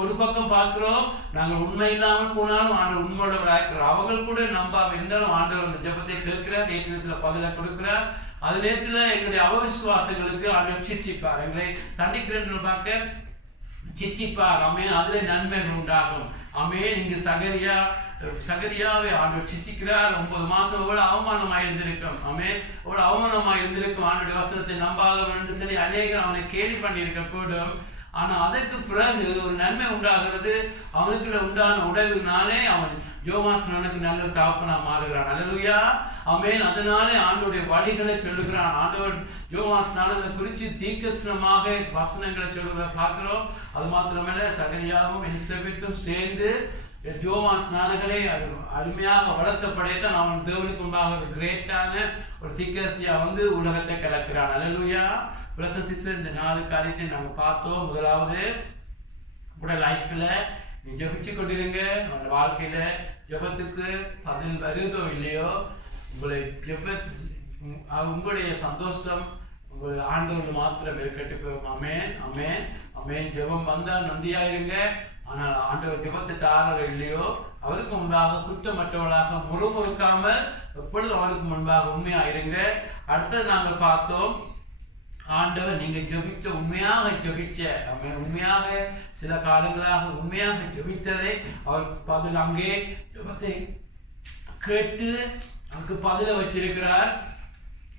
ஒரு பக்கம் பார்க்கிறோம், நாங்கள் உண்மை இல்லாமல் போனாலும் ஆண்டவர் உண்மையோட இருக்கிறோம். அவர்கள் கூட நம்பாம இருந்தாலும் ஆண்டவர் அந்த ஜெபத்தை கேட்கிறார், நேரத்தில் பதிலை கொடுக்கிறார். அது நேரத்தில் எங்களுடைய அவிசுவாசங்களுக்கு ஆண்டவர் சிக்ஷிப்பார், எங்களை தண்டிக்கிறேன்னு பார்க்க சித்திப்பார். ஆமென். அதுல நன்மைகள் உண்டாகும். ஆமென். இங்கு சகரியாவை ஆண்டவர் சித்திக்கிறார். 9 மாசம் எவ்வளவு அவமானமாக இருந்திருக்கும். ஆமென். எவ்வளவு அவமானமாக இருந்திருக்கும். ஆண்டவருடைய வசனத்தை நம்பாதவன் என்று சொல்லி அநேகர் அவனை கேலி பண்ணியிருக்க கூடும். ஆனா அதற்கு பிறகு ஒரு நன்மை உண்டாகிறது. அவனுக்குள்ள உண்டான உடவுனாலே அவன் யோவாஸ்நானுக்கு நல்ல தகப்பனா மாறுகிறான். அல்லேலூயா. ஆமென். அதனாலே ஆண்டவருடைய வழிகளை சொல்லுகிறான். ஆண்டவர் யோவாஸ்நானை குறித்து தீர்க்கதரிசனமாக வசனங்களை சொல்லுகிற பார்க்கிறோம். அது மாத்திரமல்ல, சகரியாவும் எலிசபெத்தும் சேர்ந்து யோவான்ஸ்நானகளை அருமையாக வளர்த்தப்படைத்தான் அவன் தேவனுக்கு முன்பாக ஒரு கிரேட்டான ஒரு தீர்க்கதரிசியா உலகத்தை கலக்கிறான். அல்லேலூயா. பிரதர்ஸ் சிஸ்டர், இந்த 4 காரியத்தை நாங்கள் பார்த்தோம். முதலாவது, உங்களோட லைஃப்ல நீ ஜெபிச்சு கொண்டிருங்க. உங்களோட வாழ்க்கையில ஜெபத்துக்கு பதில் வருதோ இல்லையோ, உங்களுடைய சந்தோஷம் உங்கள் ஆண்டவர் மாத்திரம் இருக்கட்டும். ஆமென். ஆமென். ஆமென். ஜெபம் வந்தா நன்றியாயிருங்க. ஆனால் ஆண்டவர் ஜெபத்தை தாரோ இல்லையோ, அவருக்கு முன்பாக குற்றமற்றவர்களாக முறுமுறுக்காமல் எப்பொழுதும் அவருக்கு முன்பாக உண்மையாயிருங்க. அடுத்தது நாங்கள் பார்த்தோம், ஆண்டவர் நீங்க ஜெபிச்ச உண்மையாக உண்மையாக சில காலங்களாக உண்மையாக ஜெபித்ததை அவர் பதில் அங்கே ஜெபத்தை கேட்டு அதுக்கு பதில வச்சிருக்கிறார்.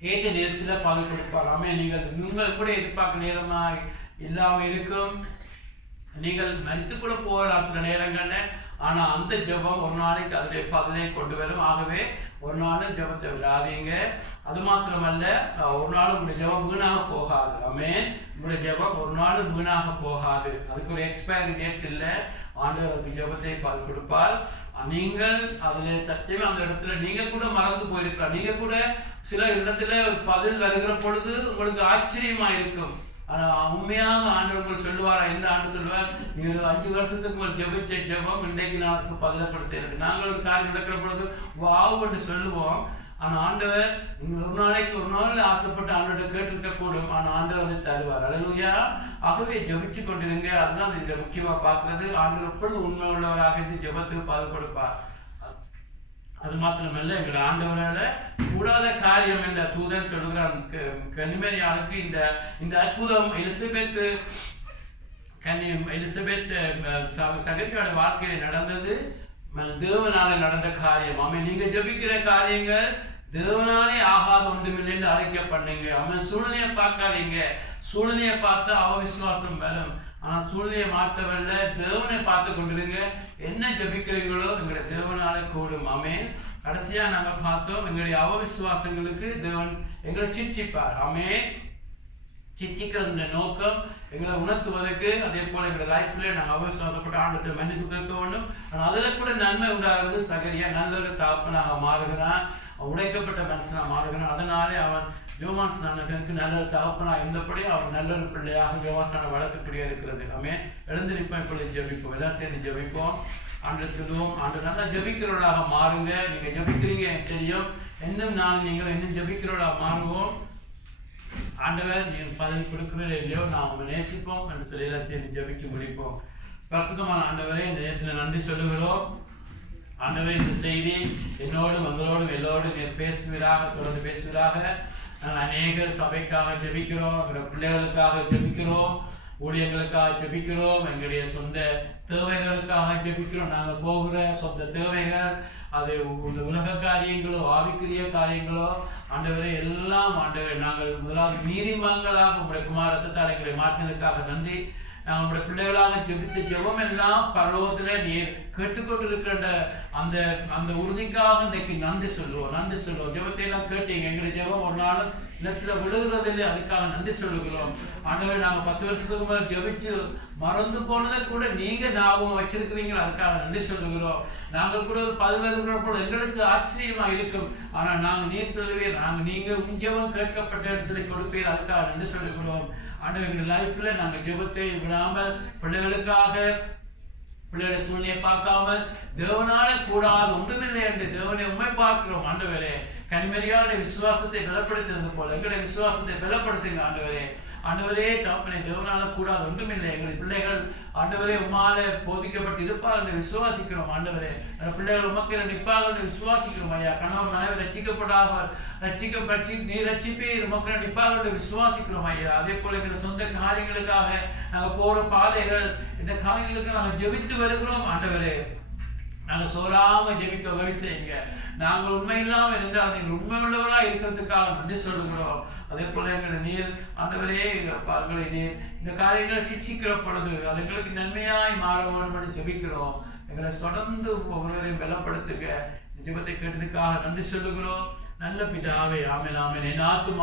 ஏற்ற நேரத்தில் பதில் கொடுப்பார். ஆமென். நீங்கள் கூட எதிர்பார்க்க நேரமாக இல்லாம இருக்கும். நீங்கள் மறித்து கூட போகலாம் சில நேரங்கள்ல. ஆனா அந்த ஜெபம் ஒரு நாளைக்கு அதே பதிலை கொண்டு வரும். ஆகவே ஒரு நாளும் ஜெபத்தை விடாதீங்க. அது மாத்திரமல்ல, ஒரு நாளும் உங்களுடைய ஜெபம் வீணாக போகாது. ஆமென். உங்களுடைய ஜெபம் ஒரு நாளும் வீணாக போகாது. அதுக்கு ஒரு எக்ஸ்பைரி டேட் இல்லை. ஆண்டவருக்கு ஜெபத்தை பதில் கொடுப்பார். நீங்கள் அதுல சத்தியமா அந்த இடத்துல நீங்க கூட மறந்து போயிருக்கலாம். நீங்க கூட சில இடத்துல ஒரு பதில் வருகிற பொழுது உங்களுக்கு ஆச்சரியமா இருக்கும். ஆனா உண்மையாக ஆண்டவர்கள் சொல்லுவாரா? எந்த ஆண்டு சொல்லுவார், நீங்கள் 5 வருஷத்துக்கு மேல் ஜெபிச்ச ஜெபம் இன்றைக்கு நாளுக்கு பதிலப்படுத்த. நாங்கள் ஒரு காரியம் நடக்கிற பொழுது வாவ் என்று சொல்லுவோம். ஆனா ஆண்டவர் நீங்கள் ஒரு நாள் ஆசைப்பட்டு ஆண்டவரை கேட்டிருக்க கூடும். ஆனா ஆண்டவரை தருவார். அல்லேலூயா. ஆகவே ஜெபிச்சு கொண்டிருங்க. அதுதான் இந்த முக்கியமா பார்க்கிறது. ஆண்டவர் எப்பொழுது உண்மை உள்ளவராக இருந்து ஜெபத்துக்கு பதில் கொடுப்பார். அது மாத்திரமல்ல, எங்களை ஆண்டவரால கூடாத காரியம் என்ற தூதன் சொல்லுகிறான் கன்னிமரியாளுக்கு. இந்த அற்புதம் எலிசபெத் சகரியோட வாழ்க்கையில நடந்தது தேவனால நடந்த காரியம். ஆமென். நீங்க ஜெபிக்கிற காரியங்கள் தேவனாலே ஆகாத ஒன்றுமில்லை என்று அறிக்கை பண்ணுங்க. ஆமென். சூழ்நிலையை பார்க்காதீங்க. சூழ்நிலையை பார்த்தா அவவிசுவாசம் வரும். ஆனா சூழ்நிலையை மாற்றவில்லை, தேவனை பார்த்து கொண்டிருங்க. என்ன ஜெபிக்கிறீங்களோ எங்களுடைய தேவனாலே கூடும். ஆமென். கடைசியா நாங்க பார்த்தோம், எங்களுடைய அவவிசுவாசங்களுக்கு தேவன் எங்களை சிச்சிப்பார். ஆமென். சிச்சிக்கிற நோக்கம் எங்களை உணர்த்துவதற்கு. அதே போல எங்களுடைய லைஃப்ல நாங்கள் அவவிசுவாசப்பட்ட ஆண்டவரை மன்னிப்பு கேட்க வேண்டும். ஆனால் அதில் கூட நன்மை உண்டாகிறது. சகரியா நல்ல ஒரு தாப்பனாக மாறுகிறான், உடைக்கப்பட்ட மனுஷனாக மாறுகிறான். அதனாலே அவன் யோவான்ஸ்நானனுக்கு நல்ல ஒரு தகப்பனா இருந்தபடி அவன் நல்ல ஒரு பிள்ளையாக யோவான்ஸ்நானை வளர்க்கக்கூடிய இருக்கிறது. ஆமென். எழுந்து நிற்போம். இப்பொழுது ஜெபிப்போம். எல்லாரும் சேர்ந்து ஜெபிப்போம். ஆண்டவர் சொல்லுவோம், ஆண்டவர் நல்லா ஜெபிக்கிறவர்களாக மாறுங்க. நீங்க ஜெபிக்கிறீங்க எனக்கு தெரியும். இன்னும் இன்னும் ஜெபிக்கிறவர்களாக மாறுவோம். ஆண்டவர் நீங்கள் பதில் கொடுக்கிறீர்கள் இல்லையோ, நான் உங்களை நேசிப்போம் என்று சொல்லி எல்லாம் சேர்ந்து ஜெபிச்சு முடிப்போம். பரிசுத்தமான ஆண்டவரே, இந்த நேரத்தில் நன்றி சொல்லுகிறோம். ஆண்டவரே, இந்த செய்தி என்னோடும் எங்களோடும் எல்லோரும் நீர் பேசுவீராக, தொடர்ந்து பேசுவீராக. நாங்கள் அநேக சபைக்காக ஜெபிக்கிறோம், எங்களுடைய பிள்ளைகளுக்காக ஜெபிக்கிறோம், ஊழியர்களுக்காக ஜெபிக்கிறோம், எங்களுடைய சொந்த தேவைகளுக்காக ஜெபிக்கிறோம். நாங்கள் போகிற சொந்த தேவைகள், அது உலக காரியங்களோ ஆவிக்குரிய காரியங்களோ ஆண்டவரே எல்லாம் ஆண்டவரே, நாங்கள் முதலாவது நீதிமங்களாக உங்களுடைய குமாரத்தால் எங்களை மாற்றினதுக்காக நன்றி. நாங்கள் உங்களுடைய பிள்ளைகளாக ஜெபித்த ஜெபம் எல்லாம் பரலோகத்தில் நீர் கேட்டுக்கொண்டிருக்கிற அந்த அந்த உறுதிக்காக இன்னைக்கு நன்றி சொல்லுவோம். ஜெபத்தை எல்லாம் கேட்டீங்க. எங்களுடைய ஜெபம் ஒரு நாளும் நிலத்தில் விழுகிறதில்லை, அதுக்காக நன்றி சொல்லுகிறோம். ஆண்டவரே, நாங்கள் 10 வருஷத்துக்கு மேலே ஜெபிச்சு மறந்து போனதை கூட நீங்க ஞாபகம் வச்சிருக்கிறீங்க, அதுக்காக நன்றி சொல்லுகிறோம். நாங்கள் கூட 10 போல எங்களுக்கு ஆச்சரியமா இருக்கும். ஆனா நாங்கள் நீர் சொல்லுவீர், நீங்க ஜெபம் கேட்கப்பட்ட சொல்லி கொடுப்பீர், அதுக்காக நன்றி சொல்லுகிறோம். ஆண்டவர், எங்கள் லைஃப்ல நாங்கள் ஜெபத்தை விடாமல் பிள்ளைகளுக்காக, பிள்ளைகளை சூழ்நிலையை பார்க்காமல் தேவனால கூடாது ஒன்றுமில்லை என்று தேவனை உண்மை பார்க்கிறோம். ஆண்டவரே, கனிமறியான விசுவாசத்தை பலப்படுத்துறது போல எங்களுடைய விசுவாசத்தை பலப்படுத்துங்க ஆண்டவரே. ஆண்டவரே தகப்பனே, தேவனால கூடாது ஒன்றுமில்லை. எங்களுடைய பிள்ளைகள் ஆண்டவரே உமால போதிக்கப்பட்டு இருப்பார்கள் என்று விசுவாசிக்கிறோம். ஆண்டவரே, பிள்ளைகள் உமக்கு நிற்பார்கள் என்று விசுவாசிக்கிறோம் ஐயா. கணவன் மனைவி ரட்சிக்கப்படாமல் ரட்சிக்கப்பட்டு நீ ரட்சிப்பீர், உமக்கு நிற்பார்கள் என்று விசுவாசிக்கிறோம் ஐயா. அதே போல எங்களுடைய சொந்த காரியங்களுக்காக நாங்கள் போற பாதைகள், இந்த காரியங்களுக்கு நாங்கள் ஜெபித்து வருகிறோம். ஆண்டவரே, நாங்கள் சோறாம ஜெபிக்க உதவி செய்யுங்க. நாங்கள் உண்மை இல்லாமல் இருந்தால் நீங்கள் உண்மை உள்ளவராக இருக்கிறதுக்காக நன்றி சொல்லுகிறோம். அதே போல எங்களை நீர் ஆண்டவரே, எங்களை நீர் இந்த காரியங்களை சிச்சிக்கிற பொழுது அதுங்களுக்கு நன்மையாய் மாற வேண்டும் என்று ஜெபிக்கிறோம். எங்களை தொடர்ந்து ஒவ்வொருவரையும் பலப்படுத்துங்க. ஜெபத்தை கேட்டதுக்காக நன்றி சொல்லுகிறோம். நல்ல பிதாவே, ஆமென் ஆமென். என் ஆத்துமா